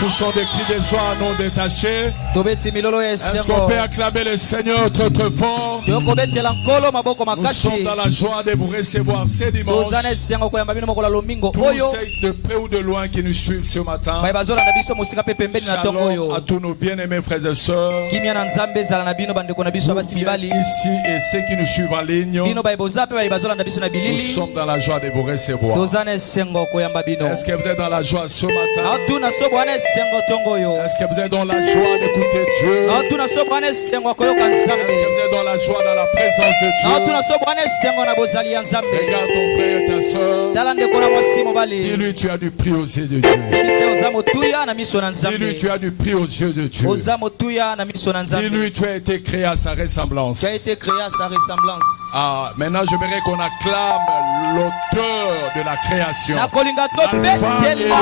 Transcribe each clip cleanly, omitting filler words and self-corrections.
Poussons des cris de joie non détachés. Est-ce qu'on peut acclamer le Seigneur très très fort? Nous sommes dans la joie de vous recevoir ce dimanche. Tous ceux de près ou de loin qui nous suivent ce matin. Shalom à tous nos bien-aimés frères et sœurs. Ici et ceux qui nous suivent en ligne. Nous sommes dans la joie de vous recevoir. Est-ce que vous êtes dans la joie ce matin? Est-ce que vous êtes dans la joie d'écouter Dieu? Est-ce que vous êtes dans la joie dans la présence de Dieu? Regarde ton frère et ta soeur. Dis-lui tu as du prix aux yeux de Dieu. Dis-lui tu as du prix aux yeux de Dieu. Dis-lui tu as été créé à sa ressemblance. Ah, maintenant j'aimerais qu'on acclame l'auteur de la création. L'alpha et l'oméga.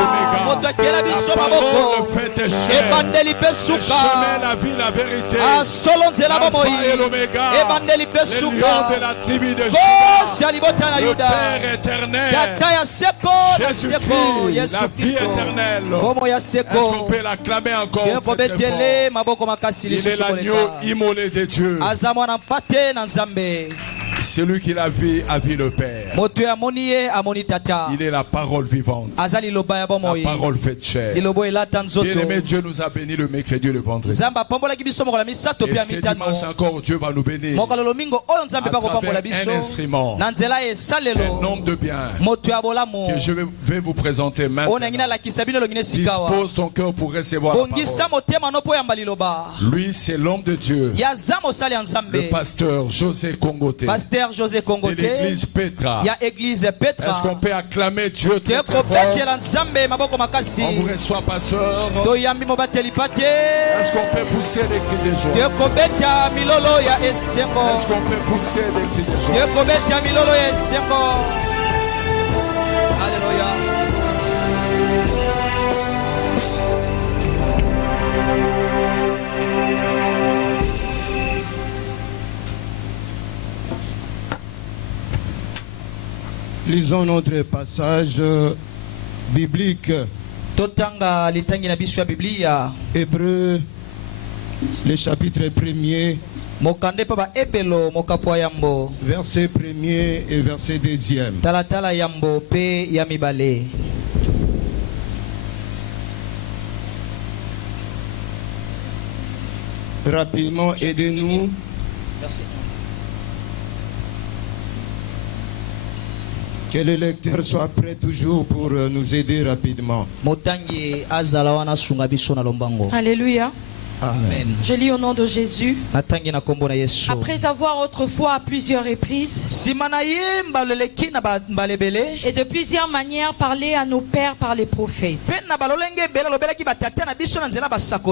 La parole fait chair. Le chemin, la vie, la vérité. L'alpha et l'oméga. Le lion de la tribu de Juda. Le Père éternel. Jésus-Christ, la vie éternelle. Est-ce qu'on peut l'acclamer encore très, très fort? Il est l'agneau immolé de Dieu. Celui qui l'a vu a vu le Père. Il est la parole vivante. La parole faite chair. Bien-aimé, Dieu nous a bénis le mercredi et le vendredi. Et ce dimanche encore, Dieu va nous bénir à travers un instrument, un homme de bien que je vais vous présenter maintenant. Dispose ton cœur pour recevoir la parole. Lui, c'est l'homme de Dieu, le pasteur José Congoté. De l'église Petra. Est-ce qu'on peut acclamer Dieu très, très fort? On vous reçoit, pasteur. Est-ce qu'on peut pousser des cris de joie? Est-ce qu'on peut pousser des cris de joie? Alléluia. Lisons notre passage biblique. Hébreux, le chapitre 1er, verset 1er et verset 2e. Rapidement, aidez-nous. Que le lecteur soit prêt toujours pour nous aider rapidement. Alléluia. Amen. Je lis au nom de Jésus. Après avoir autrefois à plusieurs reprises et de plusieurs manières parlé à nos pères par les prophètes,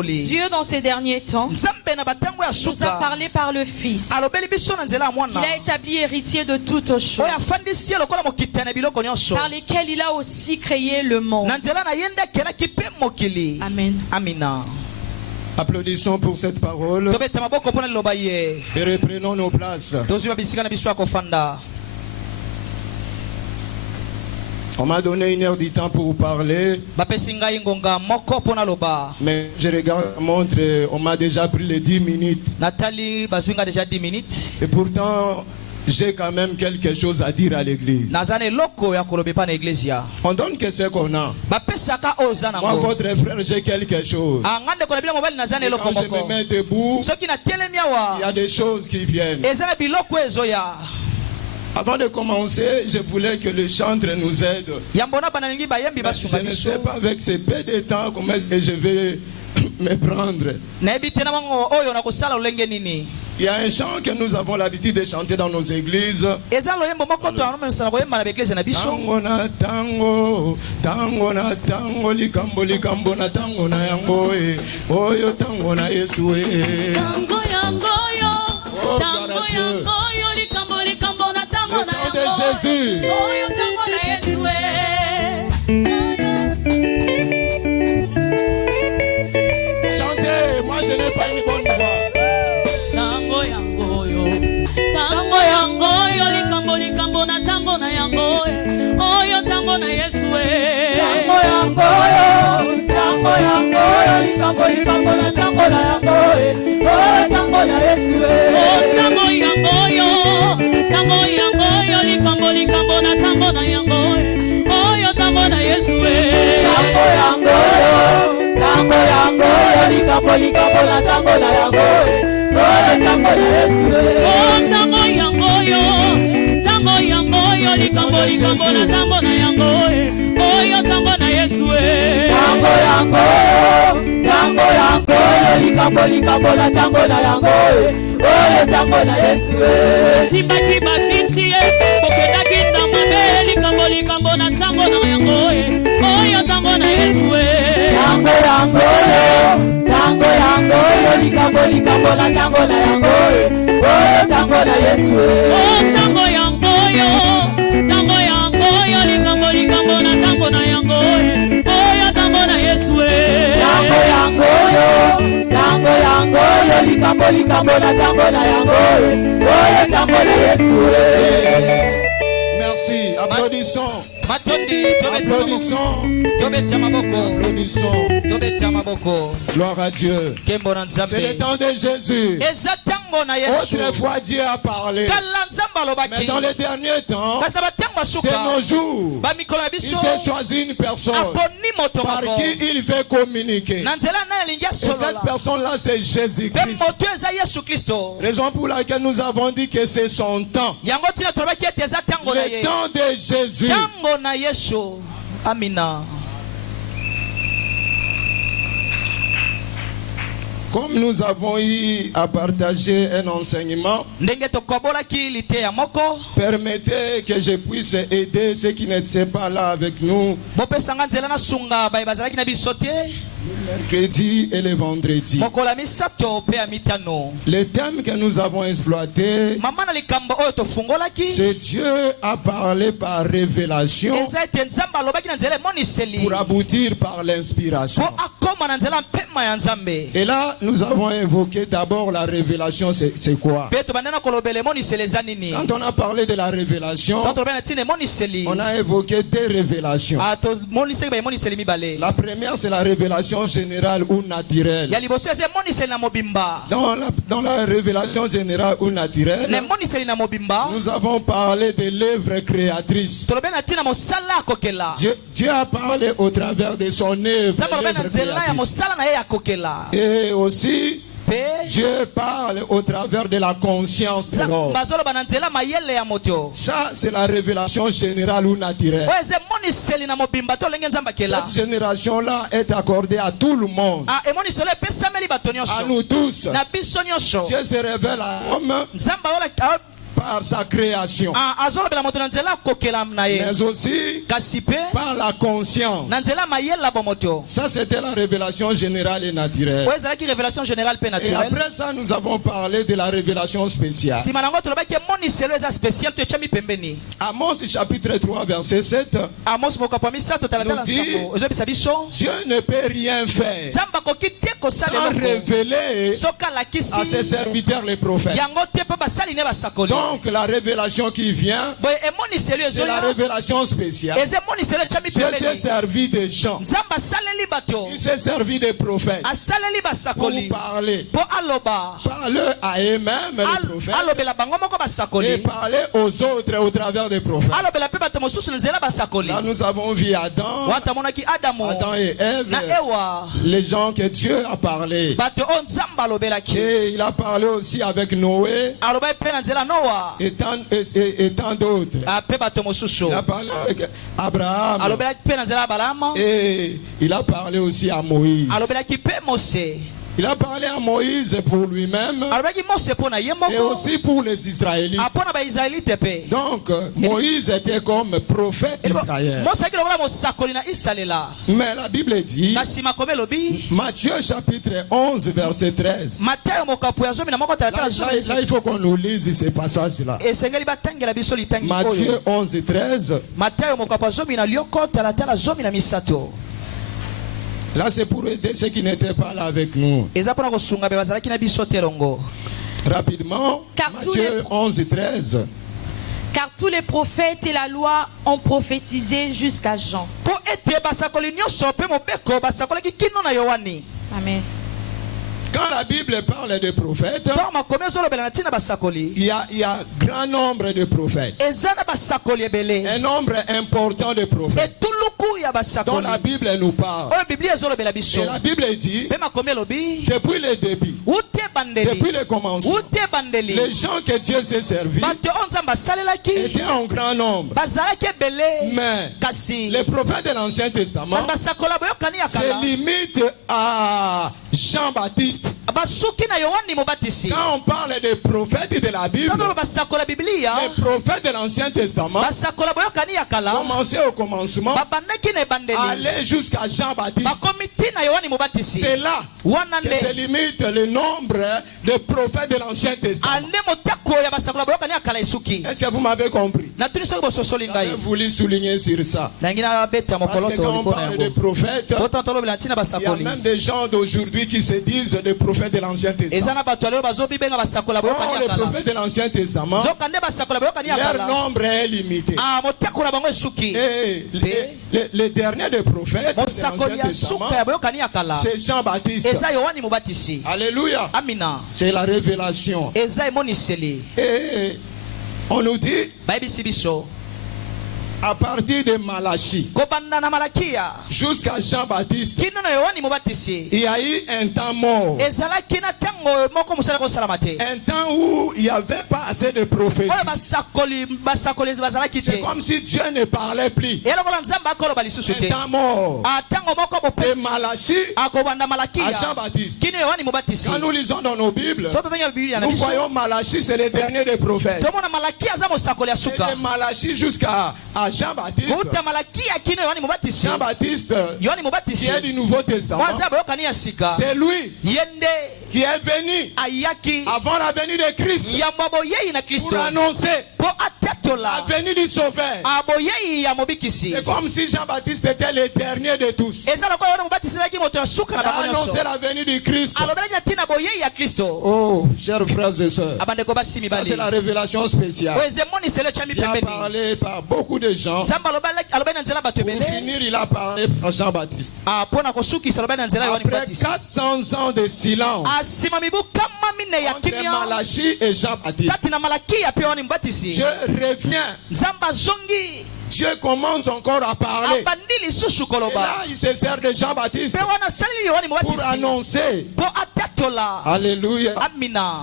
Dieu dans ces derniers temps nous a parlé par le Fils. Il a établi héritier de toutes choses, par lesquelles il a aussi créé le monde. Amen. Applaudissons pour cette parole et reprenons nos places. On m'a donné 1 heure du temps pour vous parler, mais je regarde la montre, on m'a déjà pris les 10 minutes. Et pourtant, j'ai quand même quelque chose à dire à l'église. On donne que ce qu'on a. Moi, votre frère, j'ai quelque chose. Et quand je me mets debout, il y a des choses qui viennent. Avant de commencer, je voulais que le chantre nous aide. Je ne sais pas avec ce peu de temps comment est-ce que je vais me prendre. Il y a un chant que nous avons l'habitude de chanter dans nos églises. Tango na tango, tango na tango, likambo likambo na tango na yango e, oyo tango na Yesu e. Tango yango yo, tango yango yo, likambo likambo na tango na yango. Le temps de Jésus. Oyo tango na Yesu e. Chantez, moi je n'ai pas une bonne voix. Tango yango yo, likambo likambo na tango na yango e, oyo tango na Yesu e. Tango yango yo, tango yango likamboli kambola tango na yango oh tango na Yesu oh tango yango yo likamboli kambola tango na yango oh yo tango na Yesu tango yango yo likamboli kambola tango na yango oh tango na Yesu oh tango yango yo likamboli kambola tango na yango oh yo tango na Yesu tango yango yo likamboli kambola tango na yango oh yo tango na Yesu sibaki bakisi bokedaki ndamabe likamboli kambola tango na yango oh yo tango na Yesu tango yango yo likamboli kambola tango na yango oh yo tango na Yesu oh tango yango yo likamboli kambola tango na yango oh yo tango na Yesu tango yango yo likamboli kambola tango na yango oh yo tango na Yesu merci applaudissons. Applaudissons. Gloire à Dieu. C'est le temps de Jésus. Autrefois Dieu a parlé. Mais dans les derniers temps, de nos jours, il s'est choisi une personne par qui il veut communiquer. Et cette personne-là, c'est Jésus-Christ. Raison pour laquelle nous avons dit que c'est son temps. Le temps de Jésus. Amina. Comme nous avons eu à partager un enseignement, permettez que je puisse aider ceux qui ne sont pas là avec nous. Mercredi et le vendredi. Le thème que nous avons exploité, c'est Dieu a parlé par révélation pour aboutir par l'inspiration. Et là, nous avons évoqué d'abord la révélation, c'est quoi? Quand on a parlé de la révélation, on a évoqué deux révélations. La première, c'est la révélation générale ou naturelle. Dans la révélation générale ou naturelle, nous avons parlé de l'œuvre créatrice. Dieu a parlé au travers de son œuvre. Et aussi, Dieu parle au travers de la conscience de l'homme. Ça, c'est la révélation générale ou naturelle. Cette génération-là est accordée à tout le monde. À nous tous. Dieu se révèle à l'homme par sa création, mais aussi par la conscience. Ça, c'était la révélation générale et naturelle. Et après ça, nous avons parlé de la révélation spéciale. Amos chapitre 3 verset 7 nous dit: Dieu ne peut rien faire sans révéler à ses serviteurs les prophètes. Donc la révélation qui vient, c'est la révélation spéciale. Dieu s'est servi des gens. Il s'est servi des prophètes pour parler. Parler à eux-mêmes, les prophètes, et parler aux autres au travers des prophètes. Là, nous avons vu Adam et Ève, les gens que Dieu a parlé. Et il a parlé aussi avec Noé et tant d'autres. Il a parlé avec Abraham et il a parlé aussi à Moïse. Il a parlé à Moïse pour lui-même et aussi pour les Israélites. Donc Moïse était comme prophète d'Israël. Mais la Bible dit, Matthieu chapitre 11 verset 13. Là, il faut qu'on nous lise ces passages-là. Matthieu 11 13. Là, c'est pour aider ceux qui n'étaient pas là avec nous. Rapidement, Matthieu 11 13. Car tous les prophètes et la loi ont prophétisé jusqu'à Jean. Amen. Quand la Bible parle de prophètes, il y a grand nombre de prophètes. Un nombre important de prophètes dont la Bible nous parle. Et la Bible dit, depuis le début, depuis le commencement, les gens que Dieu s'est servis étaient en grand nombre. Mais les prophètes de l'Ancien Testament se limitent à Jean-Baptiste. Quand on parle des prophètes de la Bible, les prophètes de l'Ancien Testament commençaient au commencement, allaient jusqu'à Jean-Baptiste. C'est là que se limite le nombre de prophètes de l'Ancien Testament. Est-ce que vous m'avez compris? J'avais voulu souligner sur ça. Parce que quand on parle de prophètes, il y a même des gens d'aujourd'hui qui se disent des prophètes de l'Ancien Testament. Oh, les prophètes de l'Ancien Testament, leur nombre est limité. Et le dernier des prophètes de l'Ancien Testament, c'est Jean-Baptiste. Alléluia. C'est la révélation. Et on nous dit, à partir de Malachie jusqu'à Jean-Baptiste, il y a eu un temps mort. Un temps où il n'y avait pas assez de prophéties. C'est comme si Dieu ne parlait plus. Un temps mort. De Malachie à Jean-Baptiste. Quand nous lisons dans nos Bibles, nous voyons Malachie, c'est le dernier des prophètes. Et de Malachie jusqu'à Jean-Baptiste, Jean-Baptiste qui est du Nouveau Testament, c'est lui qui est venu avant la venue de Christ pour annoncer la venue du Sauveur. C'est comme si Jean-Baptiste était le dernier de tous. Il a annoncé la venue du Christ. Oh, chers frères et sœurs, ça c'est la révélation spéciale qui a parlé par beaucoup de gens. Pour finir, il a parlé par Jean-Baptiste. Après 400 ans de silence entre Malachie et Jean-Baptiste, je reviens. Dieu commence encore à parler. Et là, il se sert de Jean-Baptiste pour annoncer. Alléluia.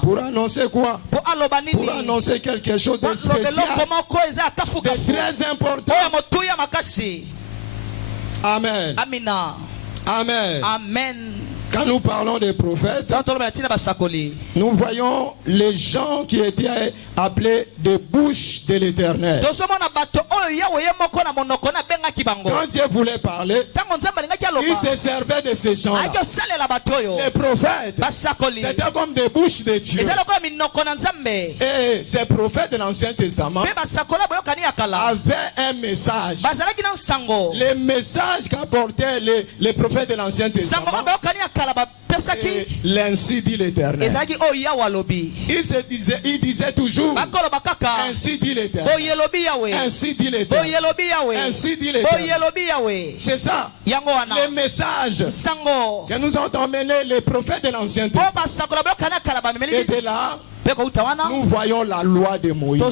Pour annoncer quoi? Pour annoncer quelque chose de spécial, de très important. Amen. Amen. Amen. Quand nous parlons des prophètes, nous voyons les gens qui étaient appelés des bouches de l'Éternel. Quand Dieu voulait parler, il se servait de ces gens-là. Les prophètes, c'était comme des bouches de Dieu. Et ces prophètes de l'Ancien Testament avaient un message. Les messages qu'apportaient les prophètes de l'Ancien Testament, l'ainsi dit l'Éternel. Il disait toujours, ainsi dit l'Éternel. Ainsi dit l'Éternel. Ainsi dit l'Éternel. C'est ça, les messages que nous ont emmenés les prophètes de l'Ancien Testament. Et de là, nous voyons la loi de Moïse.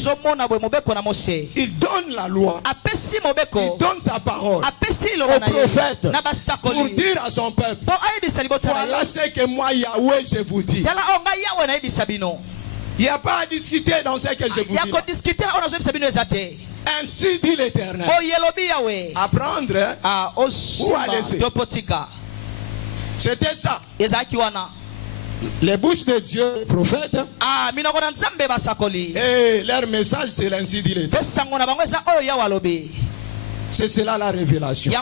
Il donne la loi. Il donne sa parole au prophète pour dire à son peuple, voilà ce que moi Yahweh je vous dis. Il n'y a pas à discuter dans ce que je vous dis. Ainsi dit l'Éternel. Apprendre ou à laisser. C'était ça. Les bouches de Dieu, les prophètes, et leur message c'est l'ainsi dit l'Éternel. C'est cela la révélation.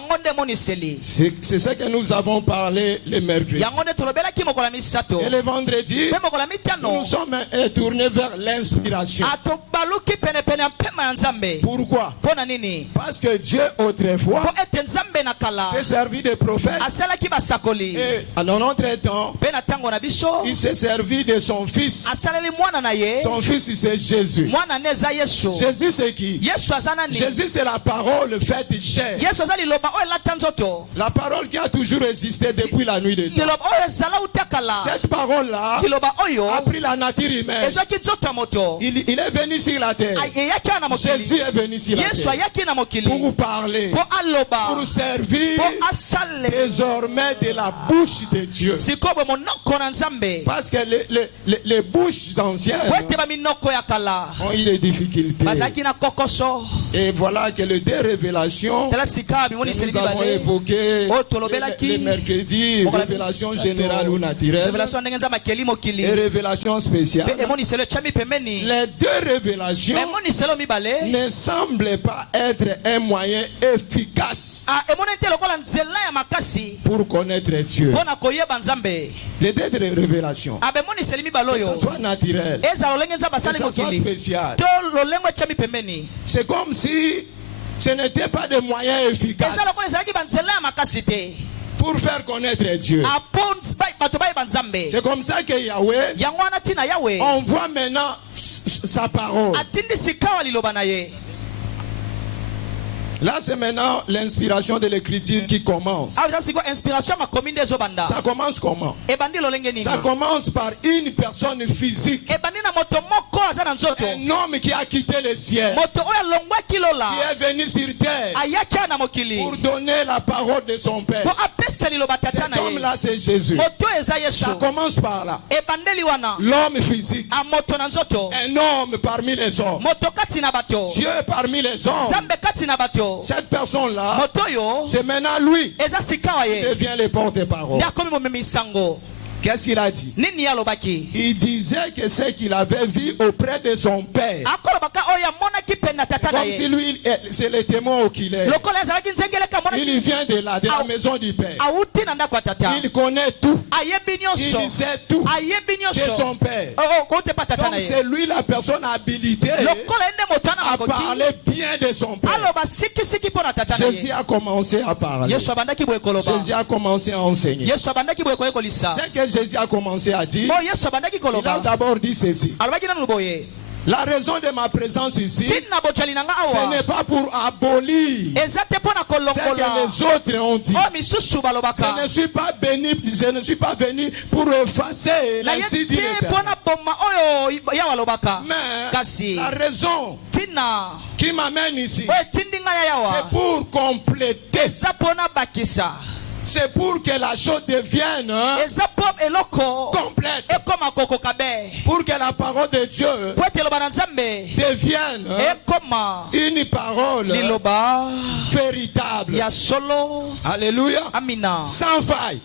C'est ce que nous avons parlé le mercredi. Et le vendredi, nous nous sommes tournés vers l'inspiration. Pourquoi? Parce que Dieu autrefois s'est servi des prophètes. Et dans notre temps, il s'est servi de son fils. Son fils c'est Jésus. Jésus c'est qui? Jésus c'est la parole faite faite chair. La parole qui a toujours existé depuis la nuit des temps. Cette parole-là a pris la nature humaine. Il est venu sur la terre. Jésus est venu sur la terre pour vous parler, pour servir désormais de la bouche de Dieu. Parce que les bouches anciennes ont eu des difficultés. Et voilà que les deux révélations que nous avons évoquées les mercredis, révélation générale ou naturelle et révélation spéciale. Les deux révélations ne semblent pas être un moyen efficace pour connaître Dieu. Les deux révélations, que ce soit naturel, que ce soit spécial, c'est comme si ce n'était pas de moyens efficaces pour faire connaître Dieu. C'est comme ça que Yahweh envoie maintenant sa parole. Là, c'est maintenant l'inspiration de l'écriture qui commence. Ça commence comment? Ça commence par une personne physique. Un homme qui a quitté le ciel, qui est venu sur terre pour donner la parole de son Père. Cet homme-là, c'est Jésus. Ça commence par là. L'homme physique. Un homme parmi les hommes. Dieu parmi les hommes. Cette personne-là, c'est maintenant lui qui devient le porte-parole. Qu'est-ce qu'il a dit? Il disait que ce qu'il avait vu auprès de son père, comme si lui, c'est le témoin oculaire. Il vient de là, de la maison du père. Il connaît tout. Il sait tout de son père. Donc c'est lui la personne habilitée à parler bien de son père. Jésus a commencé à parler. Jésus a commencé à enseigner. C'est que Jésus a commencé à dire. Il a d'abord dit ceci. La raison de ma présence ici, ce n'est pas pour abolir ce que les autres ont dit. Je ne suis pas venu pour effacer ainsi dit l'Éternel. Mais la raison qui m'amène ici, c'est pour compléter. C'est pour que la chose devienne complète. Pour que la parole de Dieu devienne une parole véritable. Alléluia. Sans faille.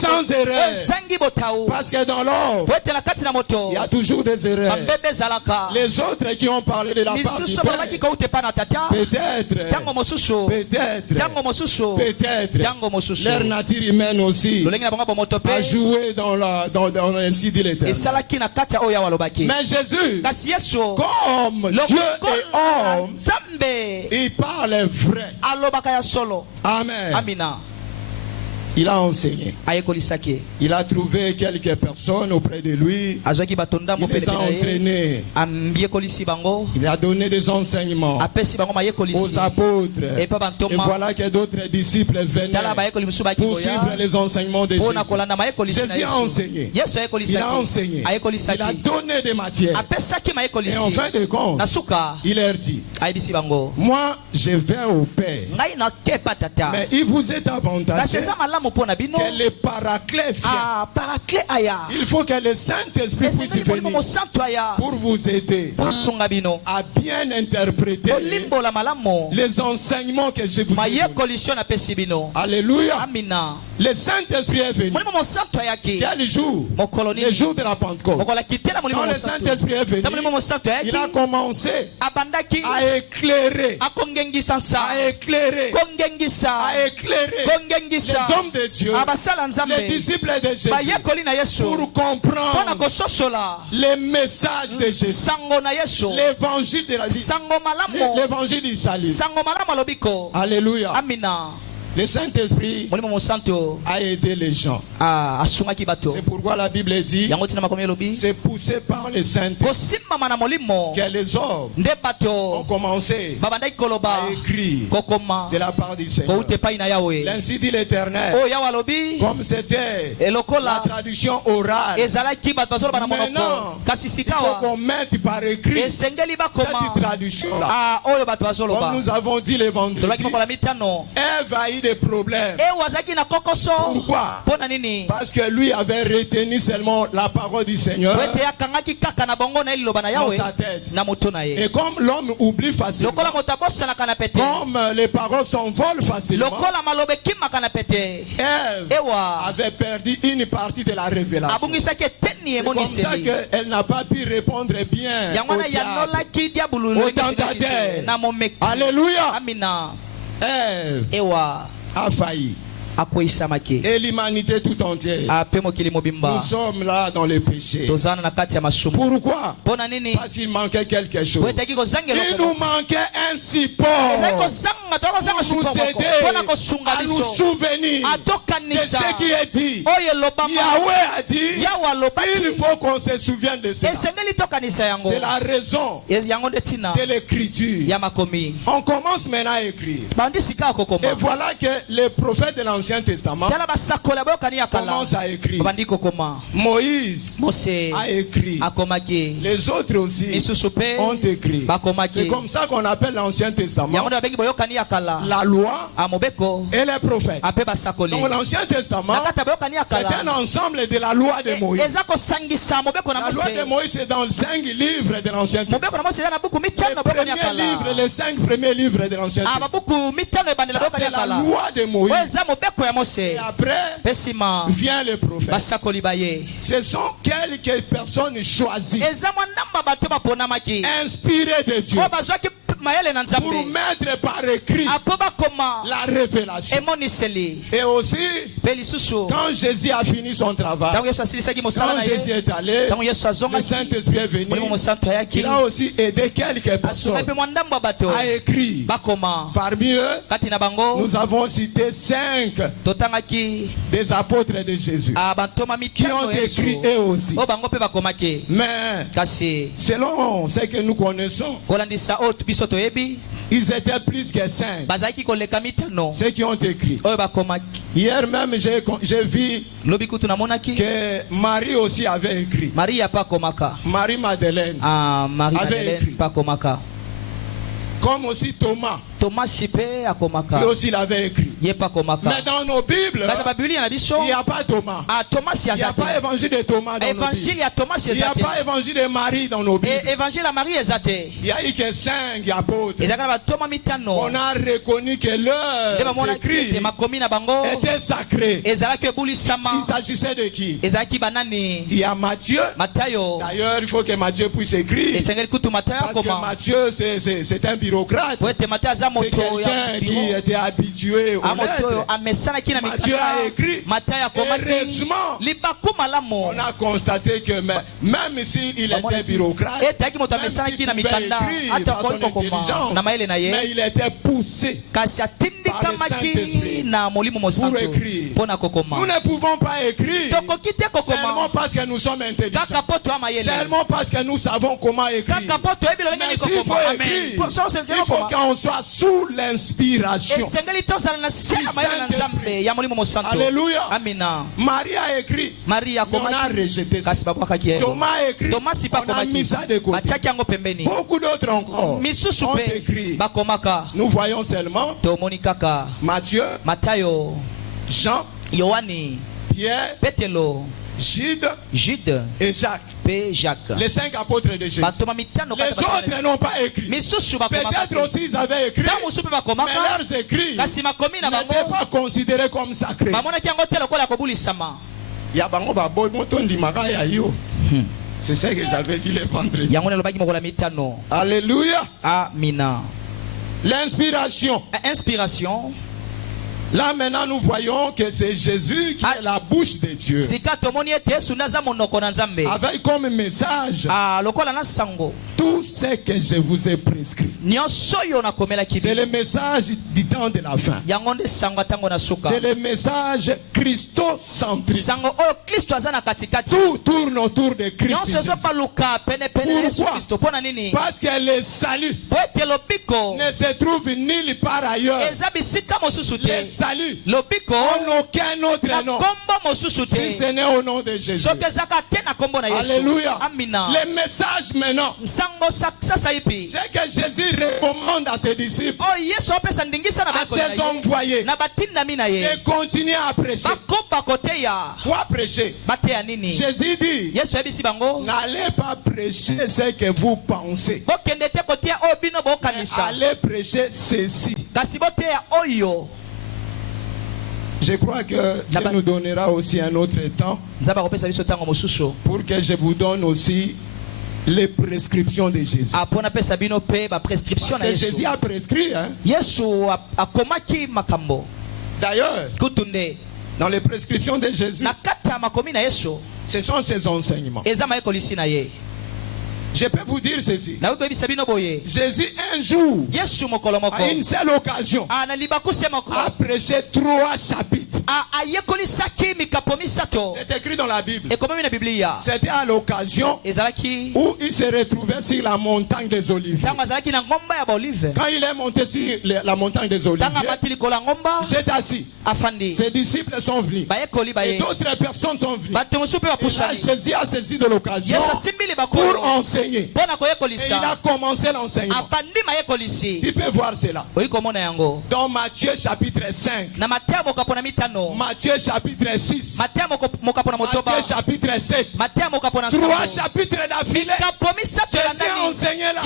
Sans erreur. Parce que dans l'homme, il y a toujours des erreurs. Les autres qui ont parlé de la part du Père, peut-être leur nature humaine aussi a joué dans ainsi dit l'Éternel. Mais Jésus, comme Dieu est homme, il parle vrai. Amen. Il a enseigné. Il a trouvé quelques personnes auprès de lui. Il les a entraînés. Il a donné des enseignements aux apôtres. Et voilà que d'autres disciples venaient pour suivre les enseignements de Jésus. Jésus a enseigné. Il a enseigné. Il a donné des matières. Et en fin de compte, il leur dit, moi je vais au Père. Mais il vous est avantageux que le paraclet vienne. Il faut que le Saint-Esprit puisse venir pour vous aider à bien interpréter les enseignements que je vous ai donnés. Alléluia. Le Saint-Esprit est venu. Quel jour? Le jour de la Pentecôte. Quand le Saint-Esprit est venu, il a commencé à éclairer les hommes de Dieu, les disciples de Jésus, pour comprendre les messages de Jésus, l'évangile de la vie, l'évangile du salut. Alléluia. Le Saint-Esprit a aidé les gens. C'est pourquoi la Bible dit, c'est poussé par le Saint-Esprit que les hommes ont commencé à écrire de la part du Seigneur. Ainsi dit l'Éternel, comme c'était la traduction orale, maintenant il faut qu'on mette par écrit cette traduction-là. Comme nous avons dit le vendredi, Ève a eu des problèmes. Pourquoi? Parce que lui avait retenu seulement la parole du Seigneur dans sa tête. Et comme l'homme oublie facilement, comme les paroles s'envolent facilement, Ève avait perdu une partie de la révélation. C'est comme ça qu'elle n'a pas pu répondre bien au tentateur. Alléluia. Ève a failli. Et l'humanité tout entière. Nous sommes là dans le péché. Pourquoi? Parce qu'il manquait quelque chose. Il nous manquait un support pour nous aider à nous souvenir de ce qui est dit. Yahweh a dit, il faut qu'on se souvienne de ça. C'est la raison de l'écriture. On commence maintenant à écrire. Et voilà que les prophètes de l'Ancien Testament commence à écrire. Moïse a écrit. Les autres aussi ont écrit. C'est comme ça qu'on appelle l'Ancien Testament la loi et les prophètes. Donc l'Ancien Testament, c'est un ensemble de la loi de Moïse. La loi de Moïse, c'est dans les 5 livres de l'Ancien Testament. Les 5 premiers livres de l'Ancien Testament. Ça, c'est la loi de Moïse. Et après vient le prophète. Ce sont quelques personnes choisies, inspirées de Dieu, pour mettre par écrit la révélation. Et aussi, quand Jésus a fini son travail, quand Jésus est allé, le Saint-Esprit est venu. Il a aussi aidé quelques personnes à écrire. Parmi eux, nous avons cité 5 des apôtres de Jésus qui ont écrit eux aussi. Mais selon ce que nous connaissons, ils étaient plus que 5 ceux qui ont écrit. Hier même j'ai vu que Marie aussi avait écrit. Marie-Madeleine avait écrit. Comme aussi Thomas. Lui aussi il avait écrit. Mais dans nos Bibles, il n'y a pas Thomas. Il n'y a pas évangile de Thomas dans nos Bibles. Il n'y a pas évangile de Marie dans nos Bibles. Il n'y a eu que 5 apôtres. On a reconnu que leurs écrits étaient sacrés. Il s'agissait de qui? Il y a Matthieu. D'ailleurs, il faut que Matthieu puisse écrire. Parce que Matthieu, c'est un bureaucrate. C'est quelqu'un qui était habitué aux lettres. Matthieu a écrit. Heureusement, on a constaté que même s'il était bureaucrate, même s'il pouvait écrire de façon intelligente, mais il était poussé par le Saint-Esprit pour écrire. Nous ne pouvons pas écrire seulement parce que nous sommes intelligents, seulement parce que nous savons comment écrire. Mais s'il faut écrire, il faut qu'on soit sous l'inspiration. Alléluia. Marie a écrit. On a rejeté ça. Thomas a écrit. On a mis ça de côté. Beaucoup d'autres encore ont écrit. Nous voyons seulement Matthieu, Jean, Pierre, Jude et Jacques. Les 5 apôtres de Jésus. Les autres n'ont pas écrit. Peut-être aussi ils avaient écrit, mais leurs écrits n'étaient pas considérés comme sacrés. C'est ça que j'avais dit le vendredi. Alléluia. Amina. L'inspiration. Là maintenant nous voyons que c'est Jésus qui est la bouche de Dieu. Avec comme message tout ce que je vous ai prescrit. C'est le message du temps de la fin. C'est le message christocentrique. Tout tourne autour de Christ. Pourquoi? Parce que le salut ne se trouve nulle part ailleurs. Le salut en aucun autre nom, si ce n'est au nom de Jésus. Alléluia. Le message maintenant, c'est que Jésus recommande à ses disciples, à ses envoyés, de continuer à prêcher. Quoi prêcher? Jésus dit, n'allez pas prêcher ce que vous pensez. Allez prêcher ceci. Je crois que Dieu nous donnera aussi un autre temps pour que je vous donne aussi les prescriptions de Jésus. Parce que Jésus a prescrit. Hein? D'ailleurs, dans les prescriptions de Jésus, ce sont ses enseignements. Je peux vous dire ceci. Jésus un jour, à une seule occasion, a prêché 3 chapitres. C'est écrit dans la Bible. C'était à l'occasion où il se retrouvait sur la montagne des Oliviers. Quand il est monté sur la montagne des Oliviers, il s'est assis. Ses disciples sont venus. Et d'autres personnes sont venues. Et là, Jésus a saisi de l'occasion pour enseigner. Et il a commencé l'enseignement. Tu peux voir cela dans Matthieu chapitre 5, Matthieu chapitre 6, Matthieu chapitre 7, 3 chapitres d'affilée. Jésus a enseigné là.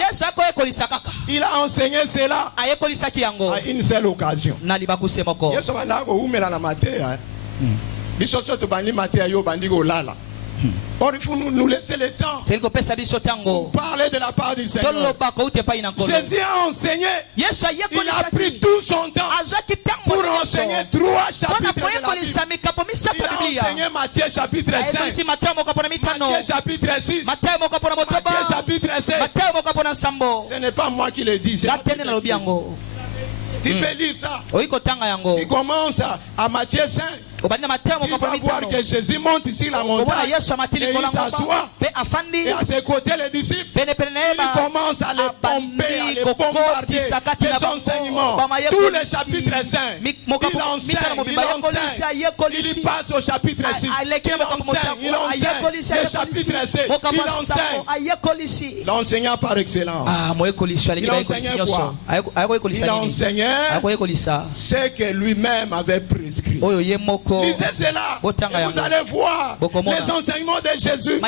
Il a enseigné cela à une seule occasion. Or, il faut nous laisser le temps pour parler de la part du Seigneur. Jésus a enseigné. Il a pris tout son temps pour enseigner 3 chapitres de la Bible. Il a enseigné Matthieu chapitre 5, Matthieu chapitre 6, Matthieu chapitre 7. Ce n'est pas moi qui le dis, c'est la Bible. Tu peux lire ça. Il commence à Matthieu 5. Tu vas voir que Jésus monte ici la montagne et il s'assoit. Et à ses côtés les disciples, il commence à les pomper, à les bombarder des enseignements. Tous les chapitres 5, il enseigne. Il passe au chapitre 6, il enseigne. Le chapitre 7, il enseigne. L'enseignant par excellence. Il enseignait quoi? Il enseignait ce que lui-même avait prescrit. Lisez cela et vous allez voir les enseignements de Jésus.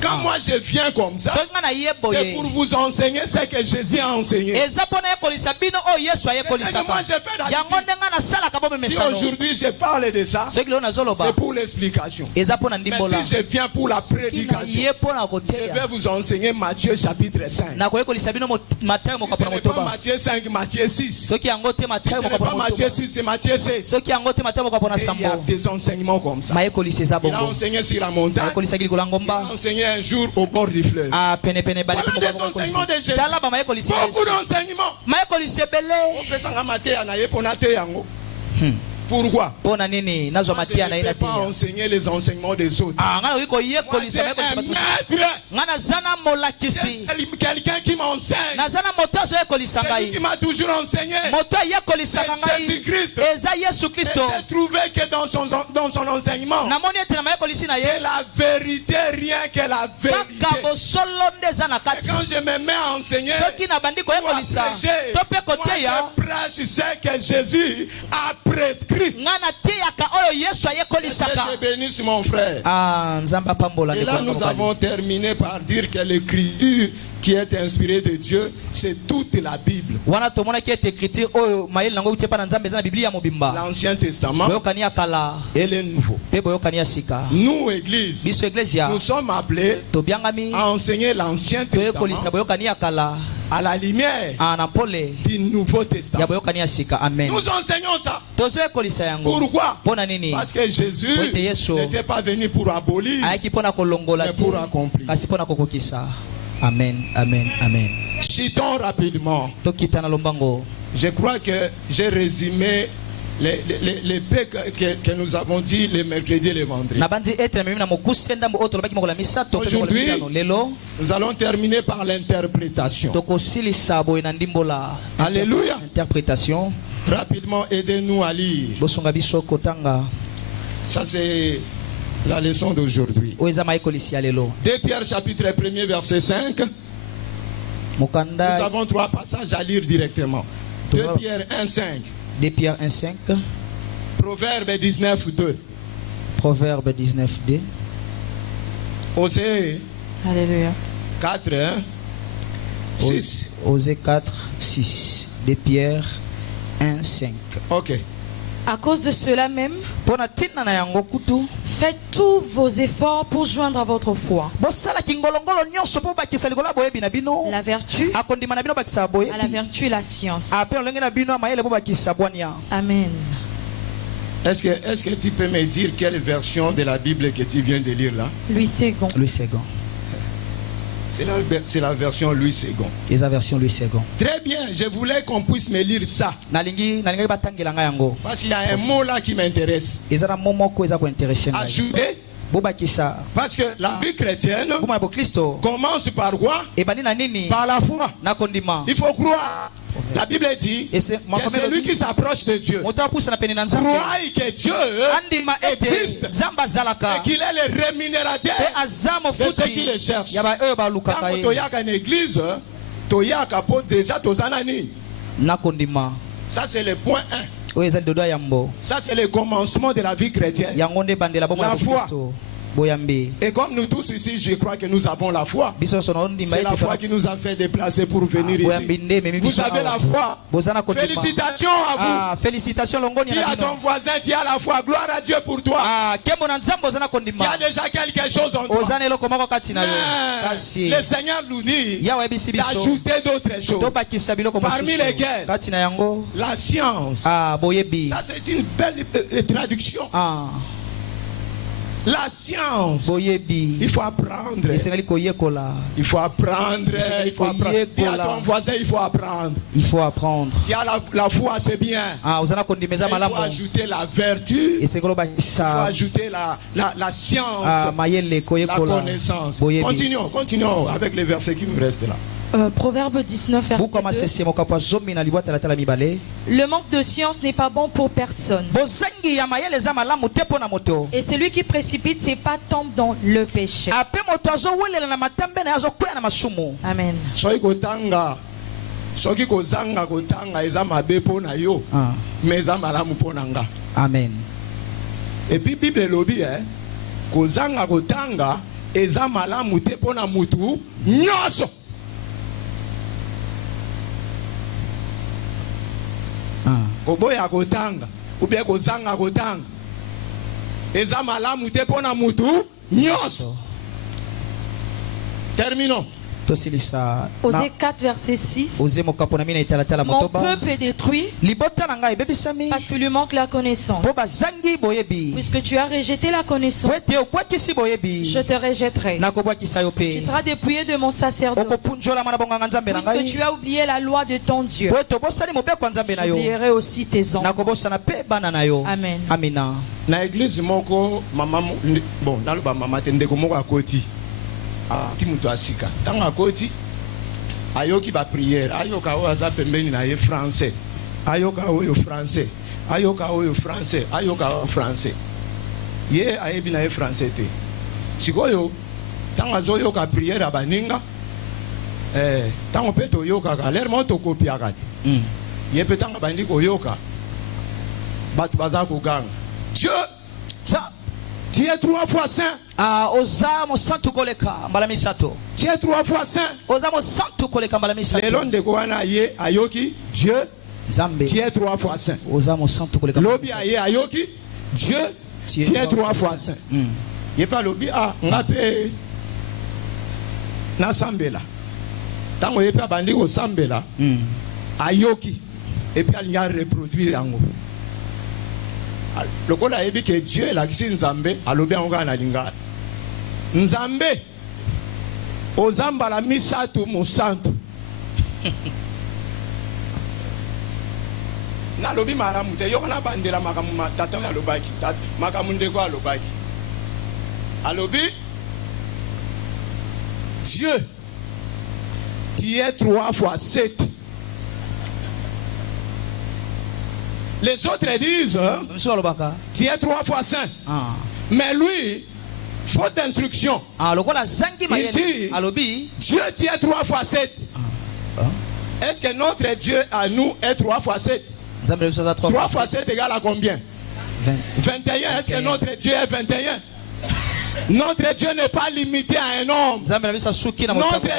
Quand moi je viens comme ça, c'est pour vous enseigner ce que Jésus a enseigné. C'est ce que moi je fais d'habitude. Si aujourd'hui je parle de ça, c'est pour l'explication. Mais si je viens pour la prédication, je vais vous enseigner Matthieu chapitre 5. Si ce n'est pas Matthieu 5, Matthieu 6. Si ce n'est pas Matthieu 6, c'est Matthieu 16. Et il y a des enseignements comme ça. Il a enseigné sur la montagne. Il a enseigné un jour au bord du fleuve. Voilà des enseignements de Jésus. Beaucoup d'enseignements. Pourquoi? Moi, je ne peux pas enseigner les enseignements des autres. Moi, j'ai un maître. C'est quelqu'un qui m'enseigne. C'est lui qui m'a toujours enseigné. C'est Jésus-Christ. Et j'ai trouvé que dans son enseignement, c'est la vérité, rien que la vérité. Et quand je me mets à enseigner, moi je prêche ce que Jésus a prescrit. Je bénisse mon frère. Et là nous avons terminé par dire que l'écriture qui est inspirée de Dieu, c'est toute la Bible. L'Ancien Testament et le Nouveau. Nous, Église, nous sommes appelés à enseigner l'Ancien Testament à la lumière du Nouveau Testament. Nous enseignons ça. Pourquoi? Parce que Jésus n'était pas venu pour abolir, mais pour accomplir. Amen, amen, amen. Citons rapidement. Je crois que j'ai résumé les paix que nous avons dit le mercredi et le vendredi. Aujourd'hui, nous allons terminer par l'interprétation. Alléluia. Interprétation. Rapidement, aidez-nous à lire. Ça, c'est la leçon d'aujourd'hui. 2 Pierre chapitre 1 verset 5. Nous avons 3 passages à lire directement. 2 Pierre 1, 5. 2 Pierre 1, 5. Proverbe 19, 2. Proverbe 19, 2. Osée. Alléluia. 4, 6. Osée 4, 6. 2 Pierre 1, 5. Ok. À cause de cela même, faites tous vos efforts pour joindre à votre foi la vertu, à la vertu la science. Amen. Est-ce que tu peux me dire quelle version de la Bible que tu viens de lire là? Louis Ségon. Louis Ségon. C'est la version Louis Ségon. C'est la version Louis Ségon. Très bien, je voulais qu'on puisse me lire ça. Parce qu'il y a un mot là qui m'intéresse. Ajouter. Parce que la vie chrétienne commence par quoi? Par la foi. Il faut croire. La Bible dit que celui qui s'approche de Dieu croit que Dieu existe et qu'il est le rémunérateur de ceux qui le cherchent. Quand tu es en église, tu es déjà ça c'est le point 1. Ça c'est le commencement de la vie chrétienne. La foi. Et comme nous tous ici, je crois que nous avons la foi. C'est la foi qui nous a fait déplacer pour venir ici. Vous avez la foi. Félicitations à vous. Félicitations. Dis à ton voisin, tu as la foi. Gloire à Dieu pour toi. Tu as déjà quelque chose en toi. Mais le Seigneur nous dit d'ajouter d'autres choses. Parmi lesquelles la science. Ça c'est une belle traduction. La science. Il faut apprendre. Il faut apprendre. Dis à ton voisin, il faut apprendre. Il faut apprendre. Tu as la foi, c'est bien. Il faut ajouter la vertu. Il faut ajouter la science. La connaissance. Continuons avec les versets qui nous restent là. Proverbe 19, verset 2. Le manque de science n'est pas bon pour personne. Et celui qui précipite ses pas tombe dans le péché. Amen. Amen. Et puis Bible lobi kozanga kotanga eza malamu te pona mutu nyoso. Koboya kotanga ubie kozanga kotanga eza malamu te pona mutu nyoso. Terminons. Osée 4 verset 6. Mon peuple est détruit parce que lui manque la connaissance. Puisque tu as rejeté la connaissance, je te rejetterai. Tu seras dépouillé de mon sacerdoce. Puisque tu as oublié la loi de ton Dieu, j'oublierai aussi tes enfants. Amen. Na église moko mama bon naloba mama te ndeko moko akoti ki mutu asika tango akoti ayoki ba prière ayoka o aza pembeni na ye français ayoka oyo français ayoka oyo français ayoka o français ye ayebi na ye français te sikoyo tango azoyoka prière abaninga tango pe toyoka ka l'air moto kopia kati ye pe tango bandi koyoka batu baza koganga Dieu, tu es 3 fois saint. Tu es 3 fois saint. Le long de Koana ye ayoki Dieu. Tu es 3 fois saint. Lobi aye ayoki Dieu. Tu es 3 fois saint. Ye pas lobi ngape na sambela. Tango yepe abandi ko sambela. Ayoki. Et puis il y a reproduire yango. Le kola yebi que Dieu la kisi nzambe alobi yango na linga. Nzambe ozamba la misatu musantu. Na lobi malamu te yokana bandela makamu tata ya lobaki makamu ndeko alobaki alobi Dieu tu es 3 fois 7. Les autres disent tu es 3 fois 5. Mais lui faute d'instruction il dit Dieu tu es 3 fois 7. Est-ce que notre Dieu à nous est 3 fois 7? 3 fois 7 égale à combien? 21. Est-ce que notre Dieu est 21? Notre Dieu n'est pas limité à un homme. Notre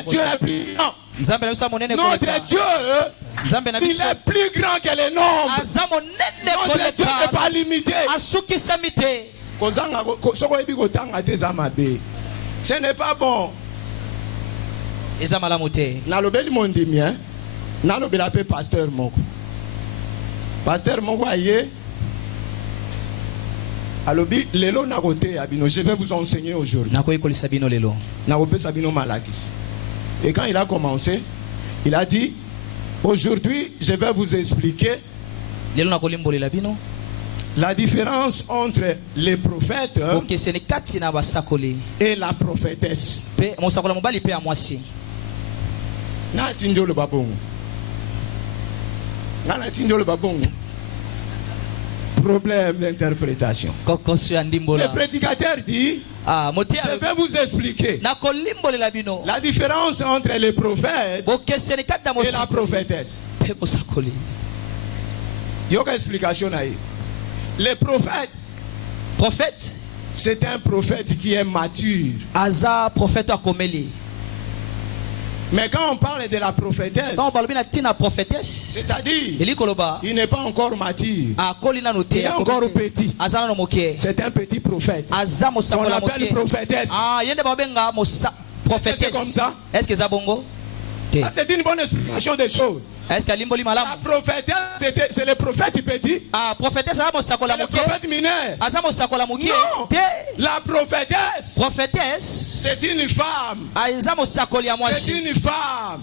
Dieu est plus grand. Notre Dieu, il est plus grand que les nombres. Notre Dieu n'est pas limité. Ce n'est pas bon. Nalobeli mondimi hein. Nalobela pe pasteur moko. Pasteur moko aye. Alobi lelo na kote abino. Je vais vous enseigner aujourd'hui. Nakoyekoli sabino lelo. Nakope sabino malakis. Et quand il a commencé, il a dit aujourd'hui, je vais vous expliquer la différence entre les prophètes et la prophétesse. Problème d'interprétation. Le prédicateur dit je vais vous expliquer la différence entre les prophètes et la prophétesse. Il y a une explication. Les prophètes, c'est un prophète qui est mature. Mais quand on parle de la prophétesse, c'est-à-dire il n'est pas encore mature, il est encore petit. C'est un petit prophète. On l'appelle prophétesse. C'est comme ça. Est-ce que c'est bon? C'est une bonne explication des choses. Est-ce que la prophétesse, c'est le prophète petit? Prophétesse, c'est le prophète mineur. Non, la prophétesse, c'est une femme. C'est une femme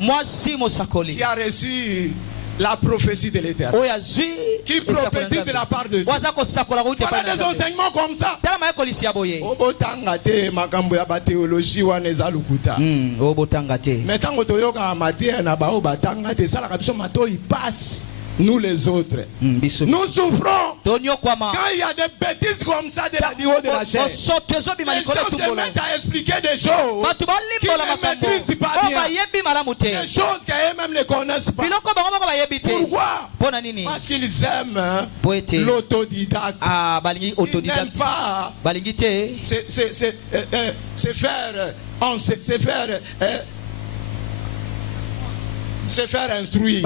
qui a reçu la prophétie de l'Éternel, qui prophétise de la part de Dieu. Voilà des enseignements comme ça. Mais tant que nous les autres, nous souffrons quand il y a des bêtises comme ça de la haut de la chair. Les gens se mettent à expliquer des choses qu'ils ne maîtrisent pas bien, des choses qu'eux-mêmes ne connaissent pas. Pourquoi? Parce qu'ils aiment l'autodidacte. Ils n'aiment pas se faire instruire.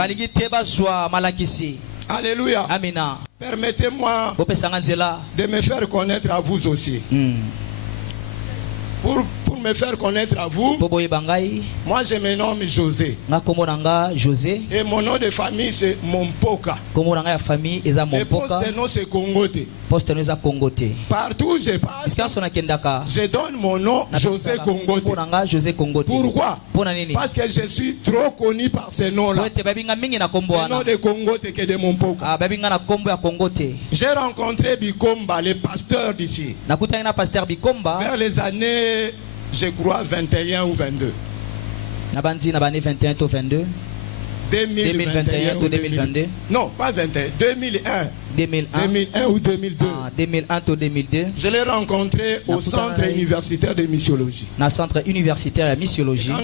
Alléluia. Amina. Permettez-moi de me faire connaître à vous aussi. Pour me faire connaître à vous, moi je me nomme José. Et mon nom de famille c'est Mompoka. Et poste nom c'est Kongote. Partout où je passe, je donne mon nom José Kongote. Pourquoi? Parce que je suis trop connu par ce nom-là. Le nom de Kongote que de Mompoka. J'ai rencontré Bikomba, le pasteur d'ici, vers les années, je crois, 21 ou 22. 2021 ou 2022. Non, pas 21, 2001 ou 2002. 2001 ou 2002. Je l'ai rencontré au centre universitaire de missiologie. Quand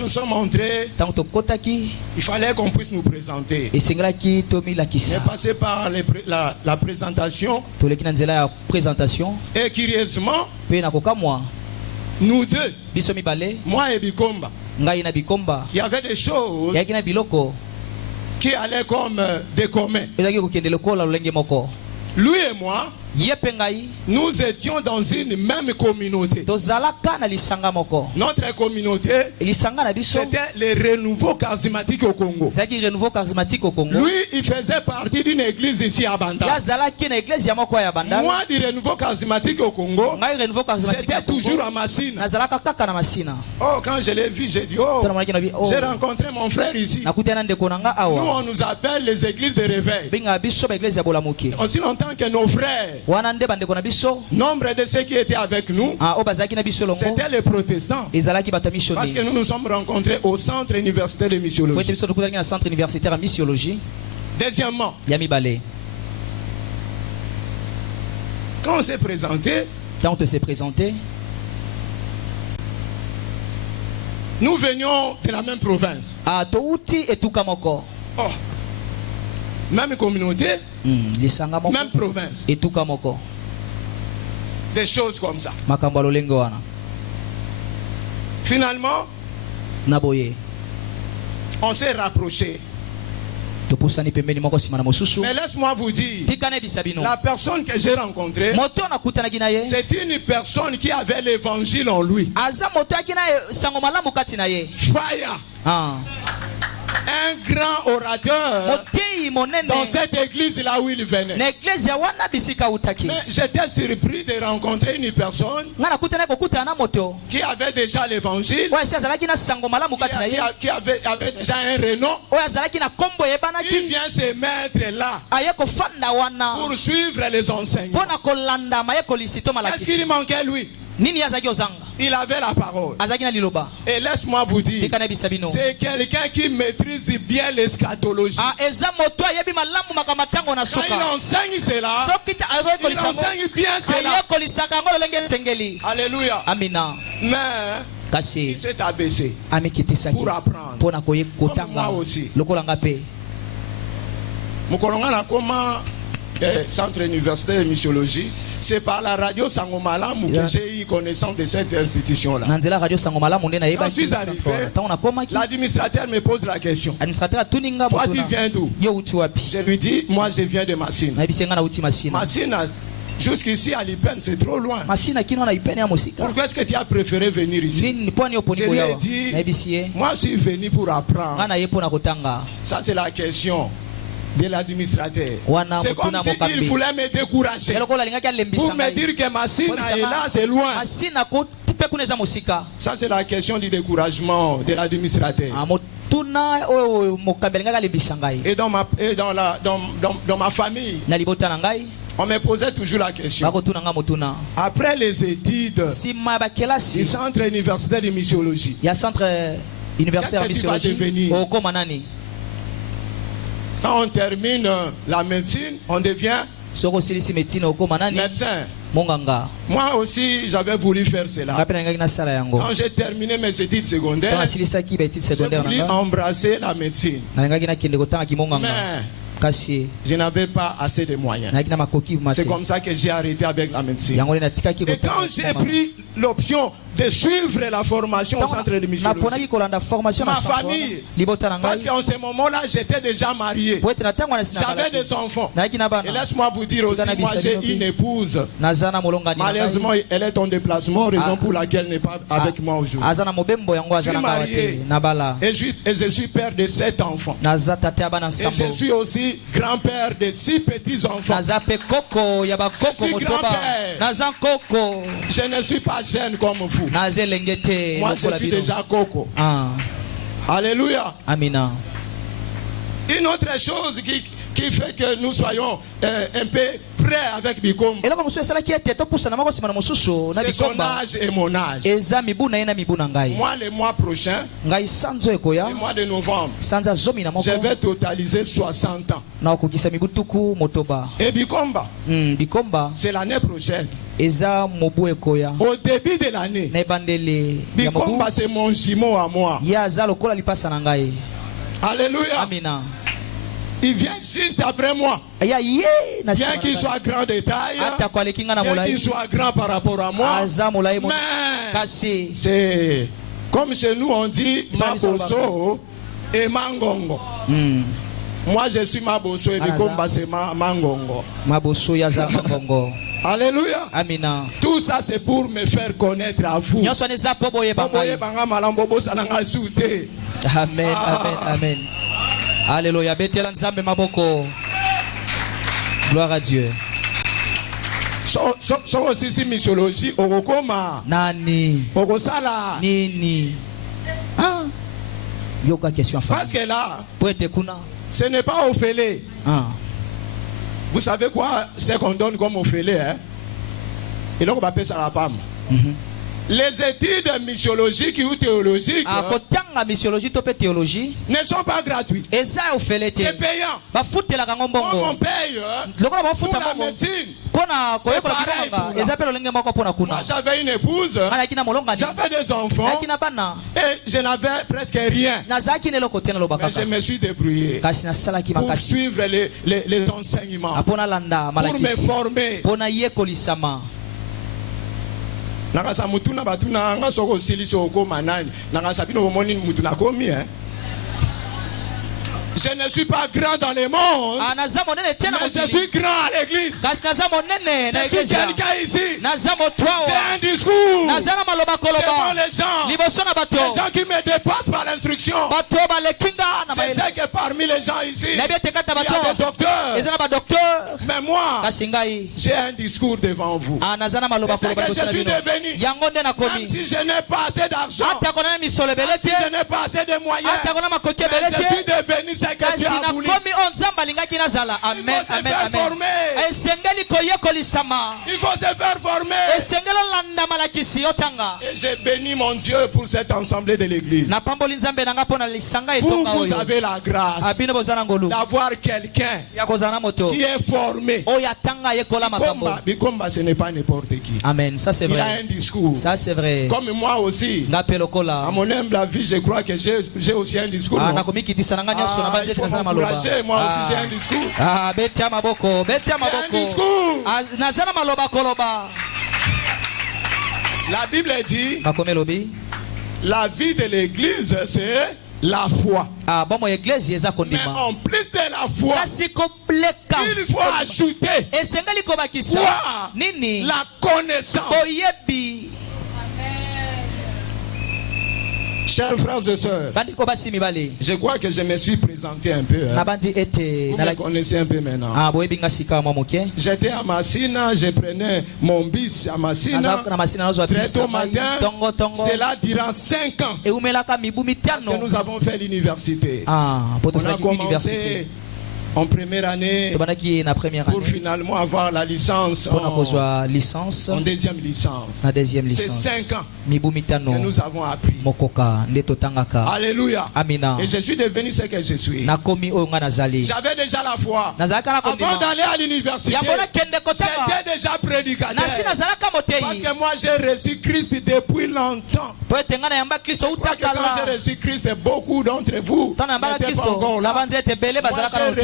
nous sommes entrés, il fallait qu'on puisse nous présenter. J'ai passé par la présentation. Et curieusement, nous deux, moi et Bikomba, il y avait des choses qui allaient comme des communs. Lui et moi, nous étions dans une même communauté. Notre communauté, c'était les renouveaux charismatiques au Congo. Lui, il faisait partie d'une église ici à Banda. Moi, du renouveau charismatique au Congo, j'étais toujours à Massina. Oh, quand je l'ai vu, j'ai dit, oh, j'ai rencontré mon frère ici. Nous, on nous appelle les églises de réveil. Aussi longtemps que nos frères, nombre de ceux qui étaient avec nous, c'était les protestants. Parce que nous nous sommes rencontrés au centre universitaire de missiologie. Deuxièmement, quand on s'est présenté, nous venions de la même province. Oh. Même communauté, même province. Des choses comme ça. Finalement, on s'est rapproché. Mais laisse-moi vous dire, la personne que j'ai rencontrée, c'est une personne qui avait l'évangile en lui. Fire. Un grand orateur dans cette église là où il venait. Mais j'étais surpris de rencontrer une personne qui avait déjà l'évangile, qui avait déjà un renom. Il vient se mettre là pour suivre les enseignements. Qu'est-ce qu'il manquait lui? Il avait la parole. Et laisse-moi vous dire, c'est quelqu'un qui maîtrise bien l'eschatologie. Quand il enseigne cela, il enseigne bien cela. Alléluia. Mais il s'est abaissé pour apprendre. Comme moi aussi. Centre universitaire de missiologie, c'est par la radio Sangomalamu que j'ai eu connaissance de cette institution-là. Quand je suis arrivé, l'administrateur me pose la question. Toi, tu viens d'où? Je lui dis, moi je viens de Massina. Massina, jusqu'ici à Lipen, c'est trop loin. Pourquoi est-ce que tu as préféré venir ici? Je lui ai dit, moi je suis venu pour apprendre. Ça c'est la question de l'administrateur. C'est comme s'il voulait me décourager pour me dire que Massina est là, c'est loin. Ça c'est la question du découragement de l'administrateur. Et dans ma famille, on me posait toujours la question. Après les études du centre universitaire de missiologie, qu'est-ce que tu vas devenir? Quand on termine la médecine, on devient médecin. Moi aussi, j'avais voulu faire cela. Quand j'ai terminé mes études secondaires, j'ai voulu embrasser la médecine. Mais je n'avais pas assez de moyens. C'est comme ça que j'ai arrêté avec la médecine. Et quand j'ai pris l'option de suivre la formation au centre de missiologie, ma famille, parce qu'en ce moment-là, j'étais déjà marié. J'avais des enfants. Et laisse-moi vous dire aussi, moi j'ai une épouse. Malheureusement, elle est en déplacement, raison pour laquelle elle n'est pas avec moi aujourd'hui. Je suis marié et je suis père de 7 enfants. Et je suis aussi grand-père de 6 petits-enfants. Je suis grand-père. Je ne suis pas jeune comme vous. Moi, je suis déjà coco. Alléluia. Amina. Une autre chose qui fait que nous soyons un peu prêts avec Bikomba, c'est son âge et mon âge. Moi, le mois prochain, le mois de novembre, je vais totaliser 60 ans. Et Bikomba, c'est l'année prochaine. Au début de l'année, Bikomba, c'est mon jumeau à moi. Alléluia. Amina. Il vient juste après moi. Bien qu'il soit grand de taille, bien qu'il soit grand par rapport à moi, mais c'est comme chez nous on dit Maboso et Mangongo. Moi je suis Maboso et Bikomba c'est Mangongo. Maboso yaza Mangongo. Alléluia. Amina. Tout ça c'est pour me faire connaître à vous. Amen, amen, amen. Alléluia. Betela nzambe maboko. Gloire à Dieu. So aussi mythologie okokoma. Nani. Okosala. Nini. Ah. Yoka question fa. Parce que là, poete kuna. Ce n'est pas Ophélie. Ah. Vous savez quoi, ce qu'on donne comme Ophélie, hein? Et donc on va appeler ça la pomme. Les études mythologiques ou théologiques ne sont pas gratuites. C'est payant. Comme on paye pour la médecine. Moi, j'avais une épouse, j'avais des enfants et je n'avais presque rien. Mais je me suis débrouillé pour suivre les enseignements, pour me former. Nakasa mutuna batuna nga soko silisi okoma nani nakasa bino bomoni mutuna komi hein. Je ne suis pas grand dans le monde, mais je suis grand à l'église. Je suis quelqu'un ici. J'ai un discours devant les gens qui me dépassent par l'instruction. Je sais que parmi les gens ici, il y a des docteurs. Mais moi, j'ai un discours devant vous. C'est ce que je suis devenu. Même si je n'ai pas assez d'argent, même si je n'ai pas assez de moyens, mais je suis devenu que Dieu a voulu. Il faut se faire former. Il faut se faire former. Et j'ai béni mon Dieu pour cette assemblée de l'église. Vous avez la grâce d'avoir quelqu'un qui est formé. Bikomba, ce n'est pas n'importe qui. Amen, ça c'est vrai. Il a un discours. Ça c'est vrai. Comme moi aussi. À mon humble avis, je crois que j'ai aussi un discours. Il faut m'encourager, moi aussi j'ai un discours. J'ai un discours. La Bible dit, la vie de l'église c'est la foi. Mais en plus de la foi, il faut ajouter quoi? La connaissance. Chers frères et sœurs, je crois que je me suis présenté un peu. Vous me connaissez un peu maintenant. J'étais à Massina, je prenais mon bus à Massina très tôt matin. Cela durant 5 ans. Parce que nous avons fait l'université. On a commencé en première année pour finalement avoir la licence en deuxième licence. C'est 5 ans que nous avons appris. Alléluia. Et je suis devenu ce que je suis. J'avais déjà la foi. Avant d'aller à l'université, j'étais déjà prédicateur. Parce que moi j'ai reçu Christ depuis longtemps. Quand j'ai reçu Christ, beaucoup d'entre vous n'étaient pas encore là. Moi j'ai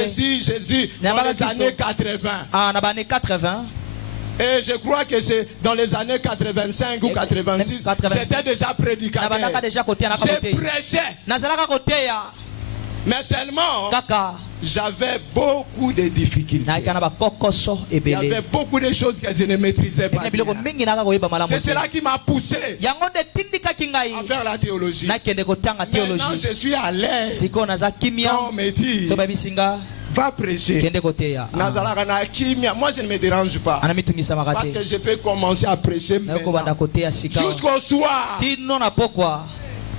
reçu Jésus dans les années 80. Et je crois que c'est dans les années 85 ou 86, j'étais déjà prédicateur. Je prêchais. Mais seulement, j'avais beaucoup de difficultés. Il y avait beaucoup de choses que je ne maîtrisais pas. C'est cela qui m'a poussé à faire la théologie. Maintenant, je suis à l'aise. Quand on me dit, va prêcher. Moi, je ne me dérange pas. Parce que je peux commencer à prêcher jusqu'au soir.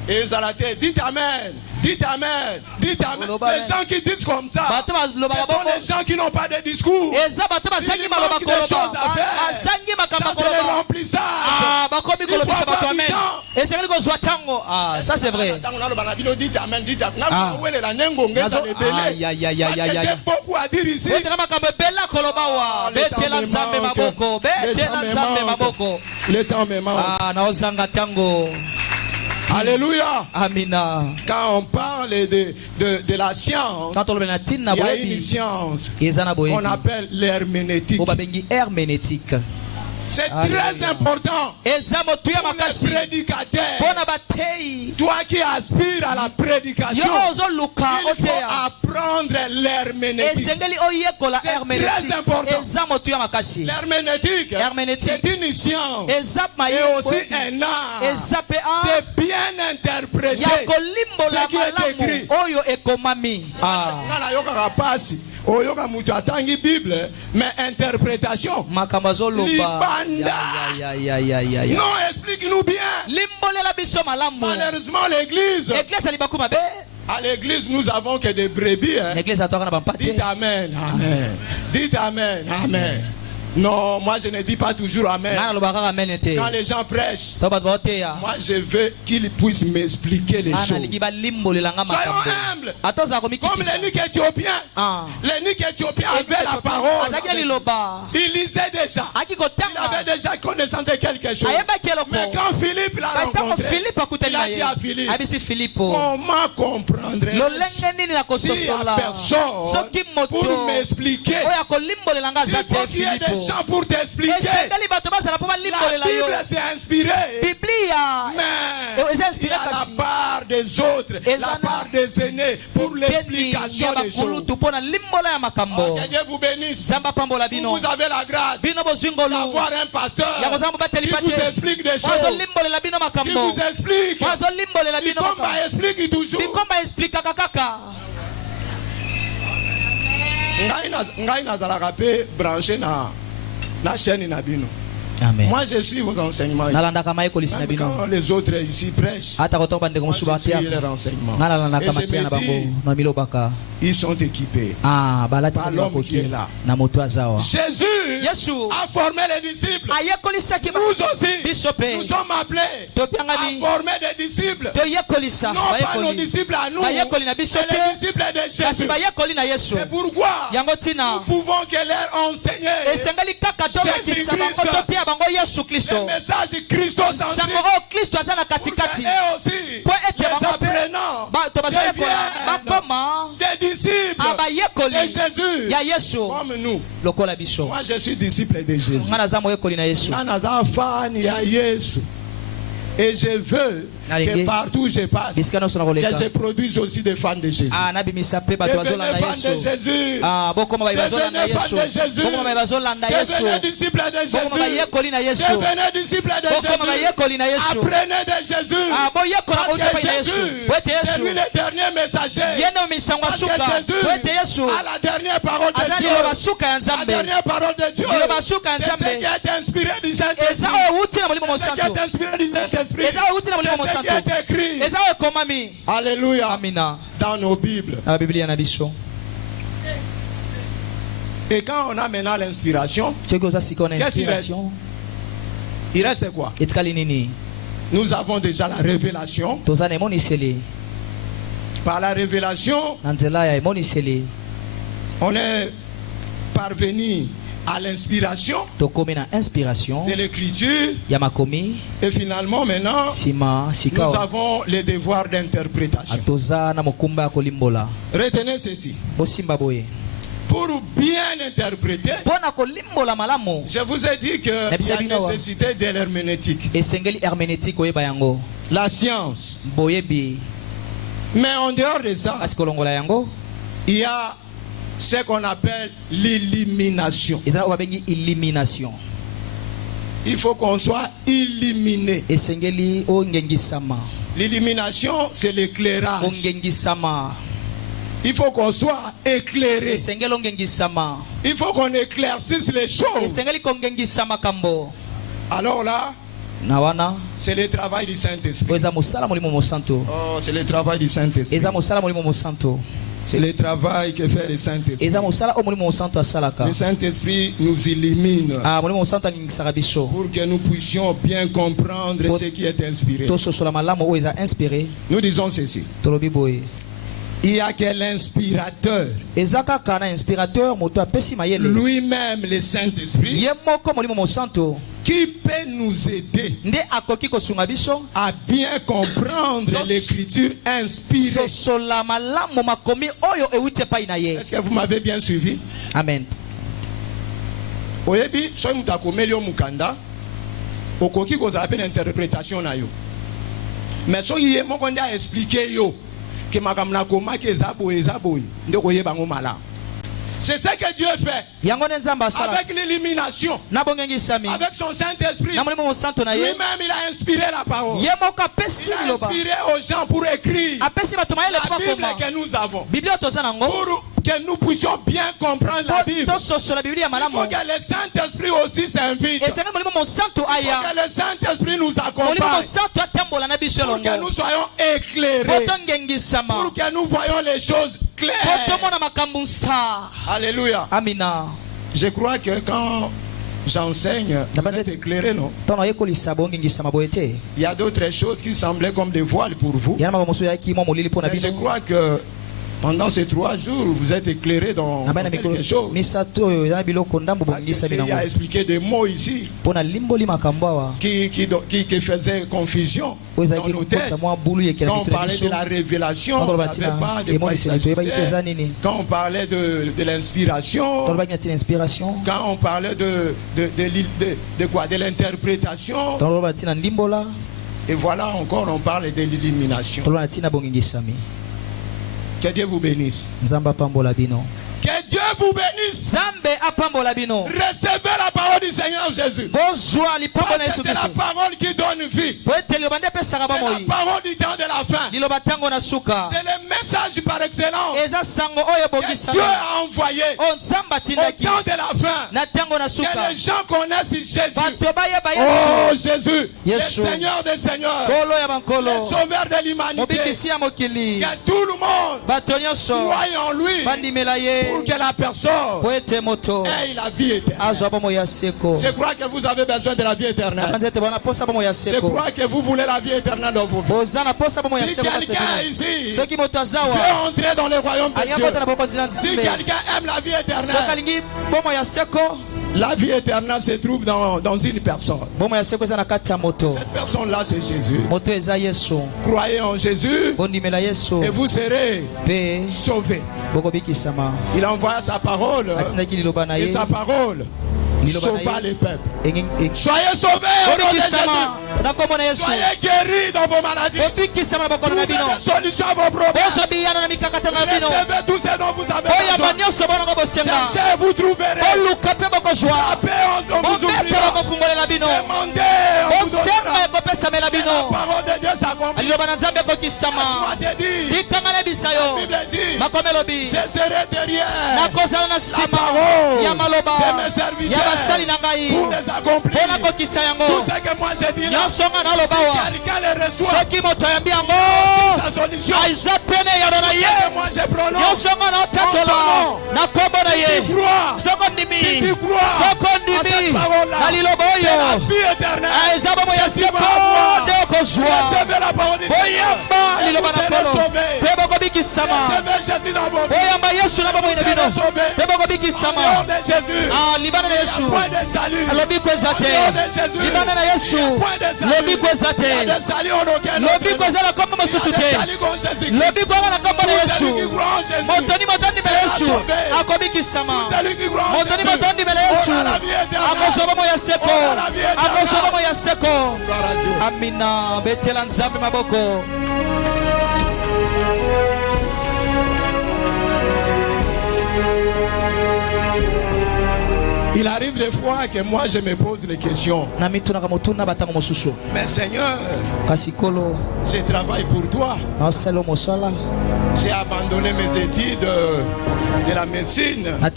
Et Zalaté, dites Amen, dites Amen, dites Amen. Les gens qui disent comme ça, ce sont les gens qui n'ont pas de discours. Il manque des choses à faire. Ça, c'est le remplissage. Il faut avoir du temps. Ça c'est vrai. Dites Amen, dites Amen. J'ai beaucoup à dire ici. Le temps me manque. Alléluia. Amina. Quand on parle de la science, il y a une science qu'on appelle l'herméneutique. C'est très important pour les prédicateurs. Toi qui aspires à la prédication, il faut apprendre l'herméneutique. C'est très important. L'herméneutique, c'est une science et aussi un art de bien interpréter ce qui est écrit. Oyoka mutu atangi Bible, mais interprétation. Libanda. Non, explique-nous bien. Malheureusement, l'église. À l'église, nous avons que des brebis. Hein. Dites amen, amen. Dites amen, amen. Non, moi je ne dis pas toujours amen. Quand les gens prêchent, moi je veux qu'ils puissent m'expliquer les choses. Soyons humbles. Comme les Niques éthiopiens. Les Niques éthiopiens avaient la parole. Ils lisaient déjà. Ils avaient déjà connaissance de quelque chose. Mais quand Philippe l'a rencontré, il a dit à Philippe, comment comprendrais-je s'il n'y a personne pour m'expliquer? Il faut qu'il y ait des gens pour t'expliquer. La Bible s'est inspirée, mais il y a la part des autres, la part des aînés pour l'explication des choses. Que Dieu vous bénisse. Vous avez la grâce d'avoir un pasteur qui vous explique des choses, qui vous explique. Il explique toujours. Ngai nazalaka pe branché na chaîne nabino. Amen. Moi je suis vos enseignements. Quand les autres ici prêchent, moi je suis leurs enseignements. Et je me dis, ils sont équipés par l'homme qui est là. Jésus a formé les disciples. Nous aussi, nous sommes appelés à former des disciples. Non pas nos disciples à nous, mais les disciples de Jésus. C'est pourquoi nous pouvons que leur enseigner Jésus-Christ, le message christocentrique, et aussi les apprenants deviennent des disciples de Jésus comme nous. Moi je suis disciple de Jésus. Et je veux que partout où je passe, je produise aussi des fans de Jésus. Devenez fans de Jésus. Devenez fans de Jésus. Devenez disciples de Jésus. Devenez disciples de Jésus. Apprenez de Jésus. Parce que Jésus, c'est lui le dernier messager. Parce que Jésus a la dernière parole de Dieu. La dernière parole de Dieu, c'est ce qui est inspiré du Saint-Esprit. C'est ce qui est inspiré du Saint-Esprit. C'est ce qui est écrit. Alléluia. Dans nos Bibles. Et quand on a maintenant l'inspiration, qu'est-ce qu'il reste? Il reste quoi? Nous avons déjà la révélation. Par la révélation, on est parvenu à l'inspiration de l'écriture. Et finalement maintenant nous avons les devoirs d'interprétation. Retenez ceci. Pour bien interpréter, je vous ai dit qu'il y a nécessité de l'herméneutique, la science. Mais en dehors de ça, il y a ce qu'on appelle l'illumination. Il faut qu'on soit illuminé. L'illumination, c'est l'éclairage. Il faut qu'on soit éclairé. Il faut qu'on éclaircisse les choses. Alors là, c'est le travail du Saint-Esprit. Oh, c'est le travail du Saint-Esprit. C'est le travail que fait le Saint-Esprit. Le Saint-Esprit nous illumine pour que nous puissions bien comprendre ce qui est inspiré. Nous disons ceci. Il n'y a que l'inspirateur, lui-même le Saint-Esprit, qui peut nous aider à bien comprendre l'écriture inspirée. Est-ce que vous m'avez bien suivi? Amen. Oyebi, soy mutakomelio mukanda. Okoki ko zape l'interprétation na yo. Mais soy ye mokonde a expliquer yo que makamna koma ke zabo ndeko ye bango mala. C'est ce que Dieu fait. Avec l'illumination. Avec son Saint-Esprit. Lui-même il a inspiré la parole. Il a inspiré aux gens pour écrire la Bible que nous avons. Pour que nous puissions bien comprendre la Bible. Il faut que le Saint-Esprit aussi s'invite. Il faut que le Saint-Esprit nous accompagne. Pour que nous soyons éclairés. Pour que nous voyons les choses claires. Alléluia. Amina. Je crois que quand j'enseigne, vous êtes éclairé, non? Il y a d'autres choses qui semblaient comme des voiles pour vous. Mais je crois que pendant ces 3 jours, vous êtes éclairé dans quelque chose. Il a expliqué des mots ici qui faisaient confusion dans nos têtes. Quand on parlait de la révélation, on ne savait pas de quoi il s'agissait. Quand on parlait de l'inspiration, quand on parlait de quoi? De l'interprétation. Et voilà encore, on parle de l'illumination. Que Dieu vous bénisse. Que Dieu vous bénisse. Recevez la parole du Seigneur Jésus. Parce que c'est la parole qui donne vie. C'est la parole du temps de la fin. C'est le message par excellence que Dieu a envoyé au temps de la fin. Que les gens connaissent Jésus. Oh Jésus, le Seigneur des Seigneurs, le Sauveur de l'humanité. Que tout le monde croie en lui. Pour que la personne ait la vie éternelle. Je crois que vous avez besoin de la vie éternelle. Je crois que vous voulez la vie éternelle dans vos vies. Si quelqu'un ici veut entrer dans le royaume de Dieu, si quelqu'un aime la vie éternelle, la vie éternelle se trouve dans une personne. Cette personne-là, c'est Jésus. Croyez en Jésus et vous serez sauvés. Il envoie sa parole et sa parole sauva les peuples. Soyez sauvés au nom de Jésus. Soyez guéris dans vos maladies. Trouvez des solutions à vos problèmes. Recevez tout ce dont vous avez besoin. Cherchez, vous trouverez. Frappez, on vous ouvrira. Demandez, on vous donnera. La parole de Dieu s'accomplit. La Bible dit, je serai derrière la parole de mes serviteurs pour les accomplir. Tout ce que moi j'ai dit là, si quelqu'un les reçoit, c'est sa solution. Tout ce que moi j'ai prononcé, si tu crois à cette parole-là, c'est la vie éternelle que tu vas avoir. Recevez la parole de Dieu et vous serez sauvés. Recevez Jésus dans vos vies. Vous serez sauvés. Au nom de Jésus, il n'y a point de salut. Au nom de Jésus, il n'y a point de salut. Il y a de salut en aucun autre. Il y a de salut comme Jésus-Christ. Pour celui qui croit en Jésus, pour celui qui croit en Jésus, on a la vie éternelle. On a la vie éternelle. Amina, betela nzambe maboko. Il arrive des fois que moi je me pose les questions. Mais Seigneur, je travaille pour toi. J'ai abandonné mes études de la médecine. Au lieu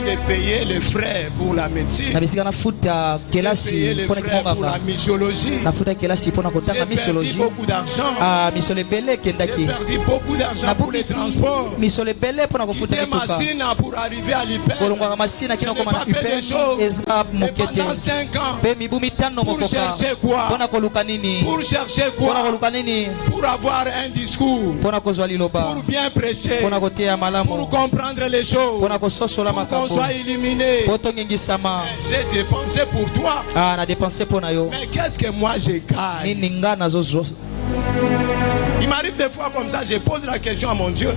de payer les frais pour la médecine, j'ai payé les frais pour la missiologie. J'ai perdu beaucoup d'argent. J'ai perdu beaucoup d'argent pour les transports. Quitter Massina pour arriver à l'IPEN. Je n'ai pas fait des choses. Et pendant 5 ans, pour chercher quoi? Pour chercher quoi? Pour avoir un discours, pour bien prêcher, pour comprendre les choses, pour qu'on soit illuminé. J'ai dépensé pour toi. Mais qu'est-ce que moi j'ai gagné? Il m'arrive des fois comme ça, je pose la question à mon Dieu.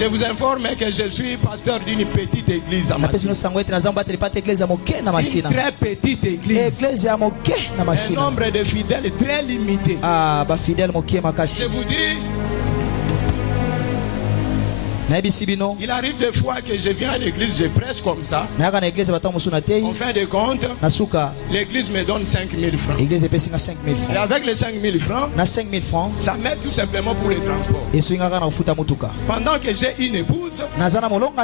Je vous informe que je suis pasteur d'une petite église à Massina. Une très petite église. Un nombre de fidèles très limité. Je vous dis, il arrive des fois que je viens à l'église, je prêche comme ça. En fin de compte, l'église me donne 5 000 francs. Et avec les 5 000 francs, ça m'aide tout simplement pour les transports. Pendant que j'ai une épouse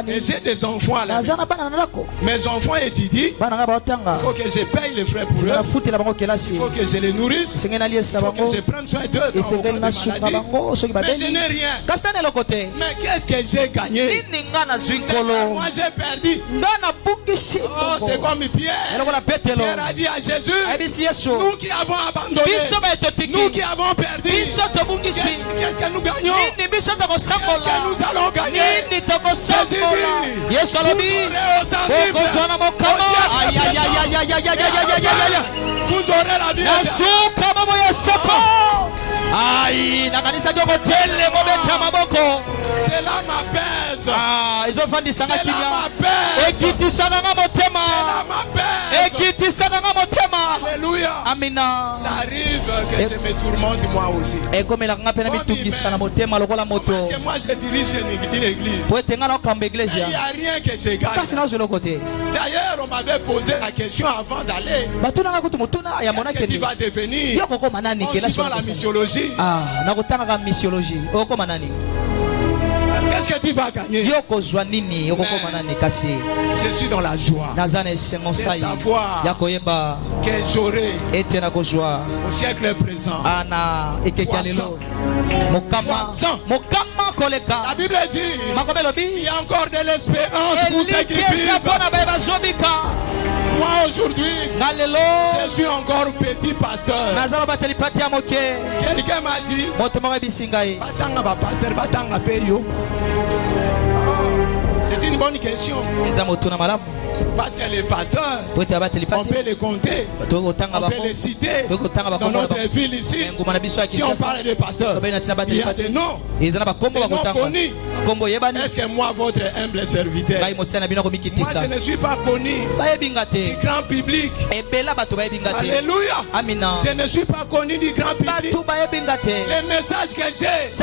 et j'ai des enfants à la maison. Mes enfants étudient. Il faut que je paye les frais pour eux. Il faut que je les nourrisse. Il faut que je prenne soin d'eux quand on a des maladies. Mais je n'ai rien. Mais qu'est-ce que j'ai gagné? Moi j'ai perdu. Oh, c'est comme Pierre. Pierre a dit à Jésus, nous qui avons abandonné, nous qui avons perdu, qu'est-ce que nous gagnons? Qu'est-ce que nous allons gagner? Jésus dit, vous aurez la vie. Cela m'apaise. Cela m'apaise. Alléluia. Ça arrive que je me tourmente moi aussi. Parce que moi je dirige une église. Il n'y a rien que je gagne. D'ailleurs, on m'avait posé la question avant d'aller. Qu'est-ce que tu vas devenir en suivant la missiologie? Qu'est-ce que tu vas gagner? Je suis dans la joie de savoir que j'aurai au siècle présent la Bible dit il y a encore de l'espérance pour ceux qui vivent. Moi aujourd'hui, je suis encore petit pasteur. Quelqu'un m'a dit Batanga ba pasteur, Batanga payo. C'est une bonne question. Parce que les pasteurs, on peut les compter, on peut les citer dans notre ville ici. Si on parle des pasteurs, il y a des noms connus. Est-ce que moi, votre humble serviteur, moi je ne suis pas connu du grand public? Alléluia. Je ne suis pas connu du grand public. Les messages que j'ai, si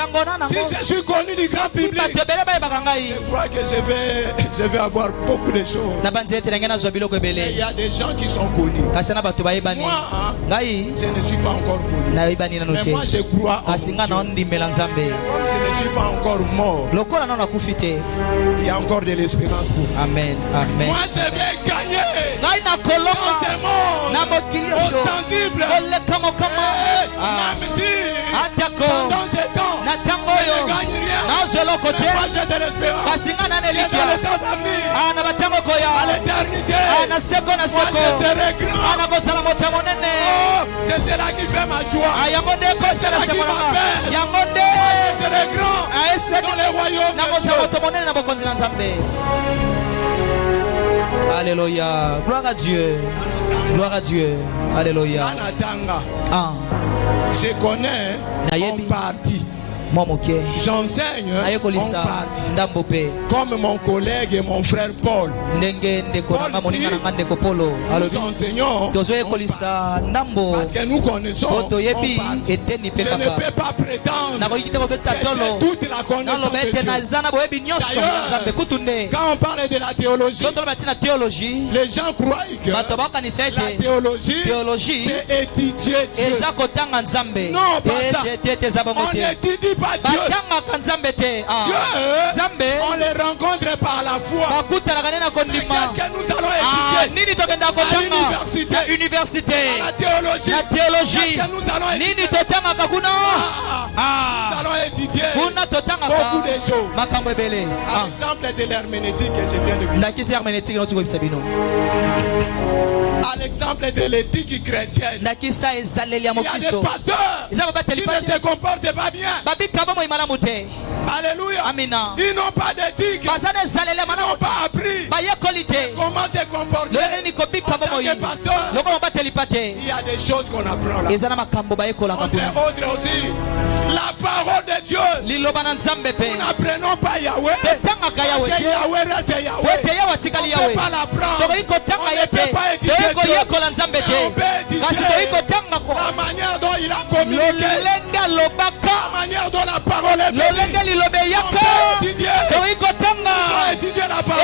je suis connu du grand public, je crois que je vais avoir beaucoup de choses. Il y a des gens qui sont connus. Moi, je ne suis pas encore connu. Mais moi, je crois en Dieu. Comme je ne suis pas encore mort, il y a encore de l'espérance pour moi. Amen. Amen. Moi, je vais gagner dans ce monde au sensible. Même si pendant ce temps, je ne gagne rien. Mais moi, j'ai de l'espérance. Et dans les temps à venir, à l'éternité, moi, je serai grand. Oh, c'est cela qui fait ma joie. C'est cela qui m'appelle. Moi, je serai grand dans les royaumes de Dieu. Alléluia. Gloire à Dieu. Gloire à Dieu. Alléluia. Je connais mon parti. J'enseigne mon parti. Comme mon collègue et mon frère Paul. Nous enseignons parce que nous connaissons mon parti. Je ne peux pas prétendre que j'ai toute la connaissance de Dieu. Quand on parle de la théologie, les gens croient que la théologie c'est étudier Dieu. Non, pas ça. On n'étudie pas Dieu. Dieu, on les rencontre par la foi. Mais qu'est-ce que nous allons étudier à l'université, à la théologie, qu'est-ce que nous allons étudier? Nous allons étudier beaucoup de choses. À l'exemple de l'herméneutique que je viens de vous. À l'exemple de l'éthique chrétienne, il y a des pasteurs qui ne se comportent pas bien. Alléluia. Ils n'ont pas d'éthique. Ils n'ont pas appris comment se comporter en tant que les pasteurs, il y a des choses qu'on apprend là. Entre autres aussi, la parole de Dieu. Nous n'apprenons pas Yahweh. Parce que Yahweh reste Yahweh. On ne peut pas l'apprendre. On ne peut pas étudier Dieu. On peut étudier la manière dont il a communiqué. La manière dont la parole est venue. On peut étudier. On peut étudier la parole.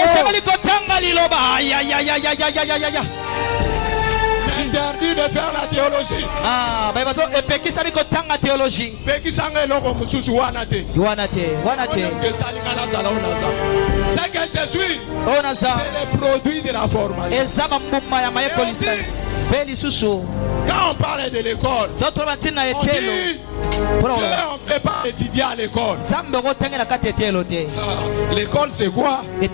Interdit de faire la théologie. C'est que je suis. C'est le produit de la formation. Quand on parle de l'école, on dit on ne peut pas étudier à l'école. L'école c'est quoi? Il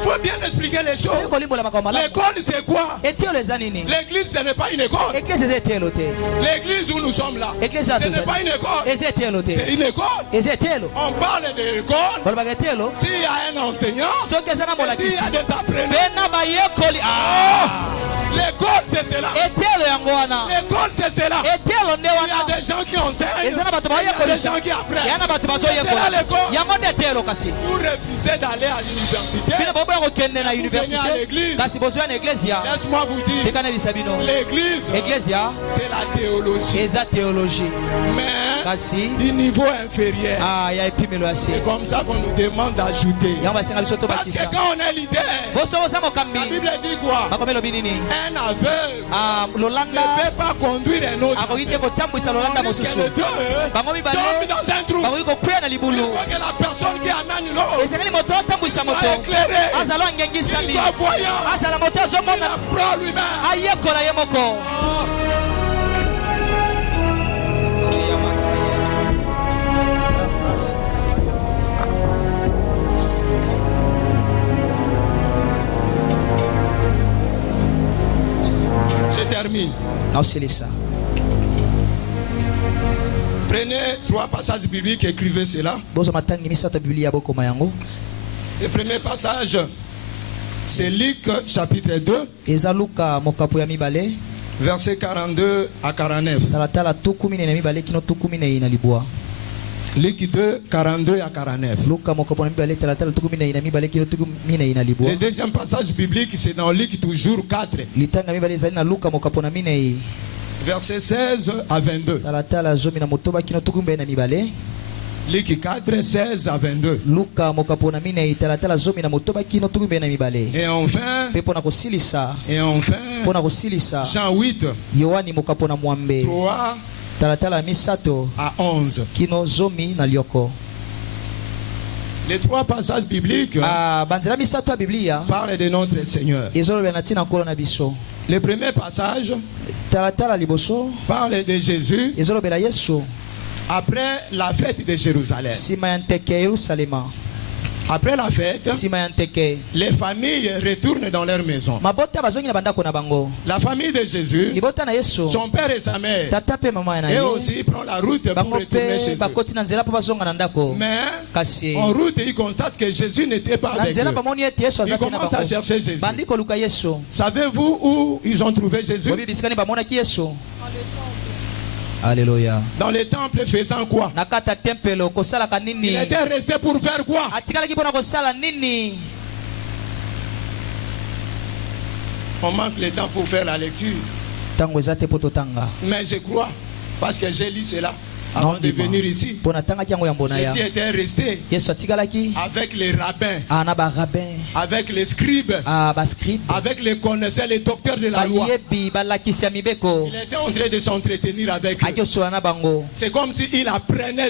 faut bien expliquer les choses. L'école c'est quoi? L'église ce n'est pas une école. L'église où nous sommes là, ce n'est pas une école. C'est une école. On parle de l'école. S'il y a un enseignant, s'il y a des apprenants. L'école c'est cela. L'école c'est cela. Il y a des gens qui enseignent. Il y a des gens qui apprennent. C'est cela l'école. Vous refusez d'aller à l'université. Vous venez à l'église. Laisse-moi vous dire. L'église c'est la théologie. Mais du niveau inférieur. C'est comme ça qu'on nous demande d'ajouter. Parce que quand on est leader, la Bible dit quoi? Un aveugle ne peut pas conduire un autre. On risque que les deux tombent dans un trou. Il faut que la personne qui amène l'autre soit éclairée, qu'il soit voyant, qu'il apprend lui-même. Je termine. Prenez 3 passages bibliques, écrivez cela. Le premier passage, c'est Luc chapitre 2, versets 42 à 49. Luc 2, 42 à 49. Le deuxième passage biblique, c'est dans Luc toujours 4. Verset 16 à 22. Luc 4, 16 à 22. Et enfin, Jean 8, 3 à 11. Les 3 passages bibliques parlent de notre Seigneur. Le premier passage parle de Jésus après la fête de Jérusalem. Après la fête, les familles retournent dans leur maison. La famille de Jésus, son père et sa mère, et aussi prend la route pour retourner chez eux. Mais en route, ils constatent que Jésus n'était pas avec eux. Ils commencent à chercher Jésus. Savez-vous où ils ont trouvé Jésus? Alléluia. Dans le temple faisant quoi? Il était resté pour faire quoi? On manque le temps pour faire la lecture. Mais je crois, parce que j'ai lu cela avant de venir ici. Jésus était resté avec les rabbins, avec les scribes, avec les connaisseurs, les docteurs de la loi. Il était en train de s'entretenir avec eux. C'est comme s'il apprenait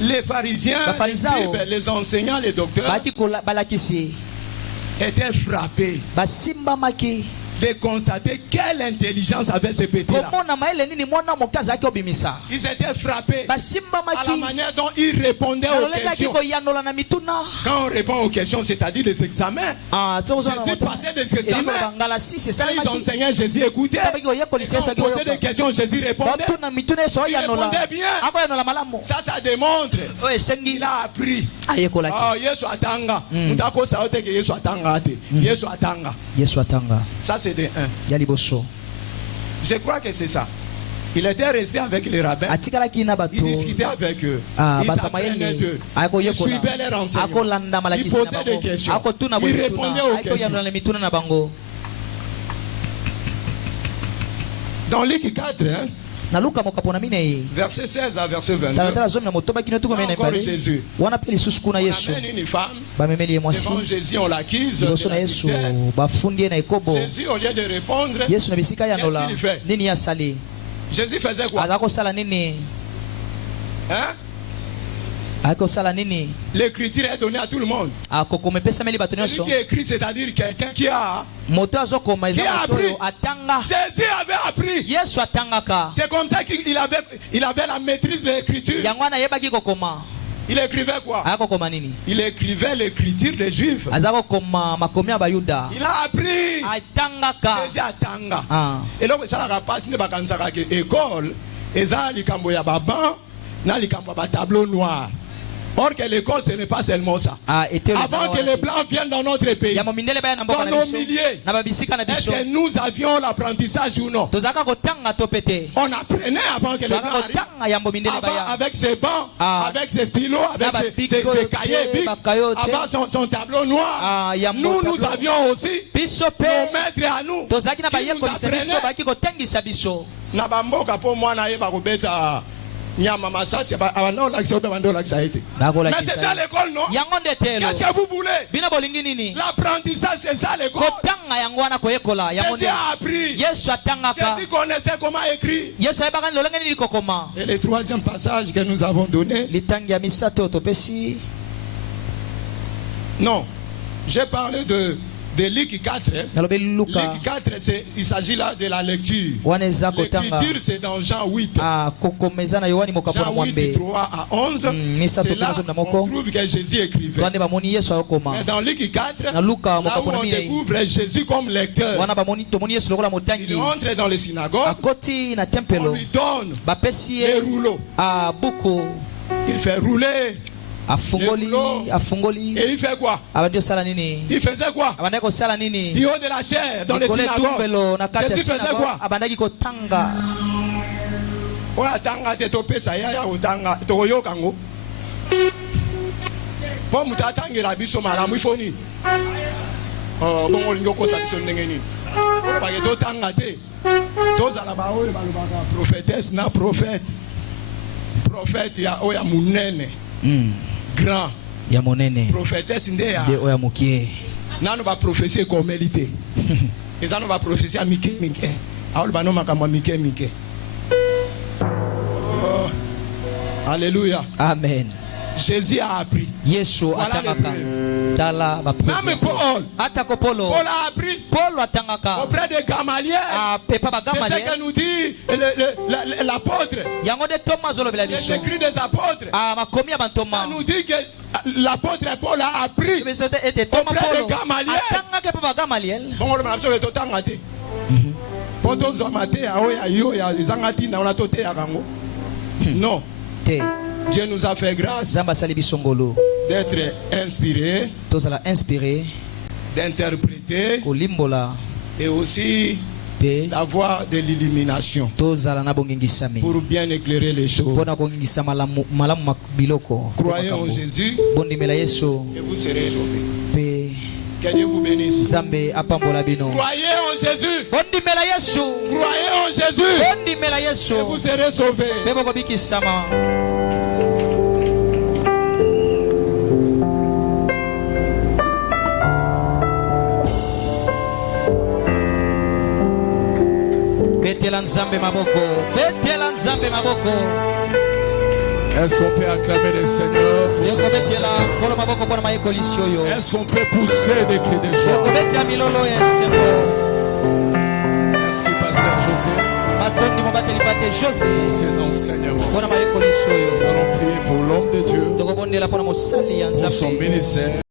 les pharisiens, les scribes, les enseignants, les docteurs étaient frappés de constater quelle intelligence avait ce petit-là. Ils étaient frappés à la manière dont ils répondaient aux questions. Quand on répond aux questions, c'est-à-dire les examens, Jésus passait des examens. Quand ils enseignaient, Jésus écoutait. Et quand on posait des questions, Jésus répondait. Il répondait bien. Ça démontre qu'il a appris. Yesu atanga. Yesu atanga. Ça c'est de 1. Je crois que c'est ça. Il était resté avec les rabbins. Il discutait avec eux. Il s'apprenait d'eux. Il suivait les renseignements. Il posait des questions. Il répondait aux questions. Dans Luc 4, verset 16 à verset 22, encore Jésus amène une femme devant Jésus, on l'acquise. Jésus, au lieu de répondre, qu'est-ce qu'il fait? Jésus faisait quoi? L'écriture est donnée à tout le monde. Celui qui écrit, c'est-à-dire quelqu'un qui a appris. Jésus avait appris. C'est comme ça qu'il avait la maîtrise de l'écriture. Il écrivait quoi? Il écrivait l'écriture des Juifs. Il a appris. Jésus atanga. Et donc ça la passe ne va pas que école. Eza likambo ya baban na likambo ba tableau noir. Or que l'école ce n'est pas seulement ça. Avant que les blancs viennent dans notre pays, dans nos milliers, est-ce que nous avions l'apprentissage ou non? On apprenait avant que les blancs arrivent. Avant, avec ses bancs, avec ses stylos, avec ses cahiers, avant son tableau noir. Nous avions aussi nos maîtres à nous qui nous apprenaient. Nabamboka po mwana yeba kubeta. Mais c'est ça l'école, non? Qu'est-ce que vous voulez? L'apprentissage, c'est ça l'école. Jésus a appris. Jésus connaissait comment écrire. Et le troisième passage que nous avons donné. Non, j'ai parlé de Luc 4. Luc 4, il s'agit là de la lecture. L'écriture, c'est dans Jean 8. Jean 8, 3 à 11. C'est là on trouve que Jésus écrivait. Mais dans Luc 4, là où on découvre Jésus comme lecteur. Il entre dans les synagogues. On lui donne les rouleaux. Il fait rouler. Et il fait quoi? Il faisait quoi? Du haut de la chair dans les synagogues. Jésus faisait quoi? Prophétesse na prophète. Prophète ya oya munene. Grand. Prophétesse ndea. Nano ba prophétie comme élité. Et ça nous va prophétie à Mickey. Aol ba no makama Mickey. Alléluia. Amen. Jésus a appris. Voilà même Paul a appris auprès de Gamaliel. C'est ce que nous dit l'apôtre. Les écrits des apôtres. Ça nous dit que l'apôtre Paul a appris auprès de Gamaliel. Non. Dieu nous a fait grâce d'être inspiré, d'interpréter et aussi d'avoir de l'illumination pour bien éclairer les choses. Croyez en Jésus et vous serez sauvés. Que Dieu vous bénisse. Croyez en Jésus. Croyez en Jésus et vous serez sauvés. Est-ce qu'on peut acclamer le Seigneur? Est-ce qu'on peut pousser des cris de joie? Merci, Pasteur José. Pour ces enseignements. Nous allons prier pour l'homme de Dieu, pour son ministère.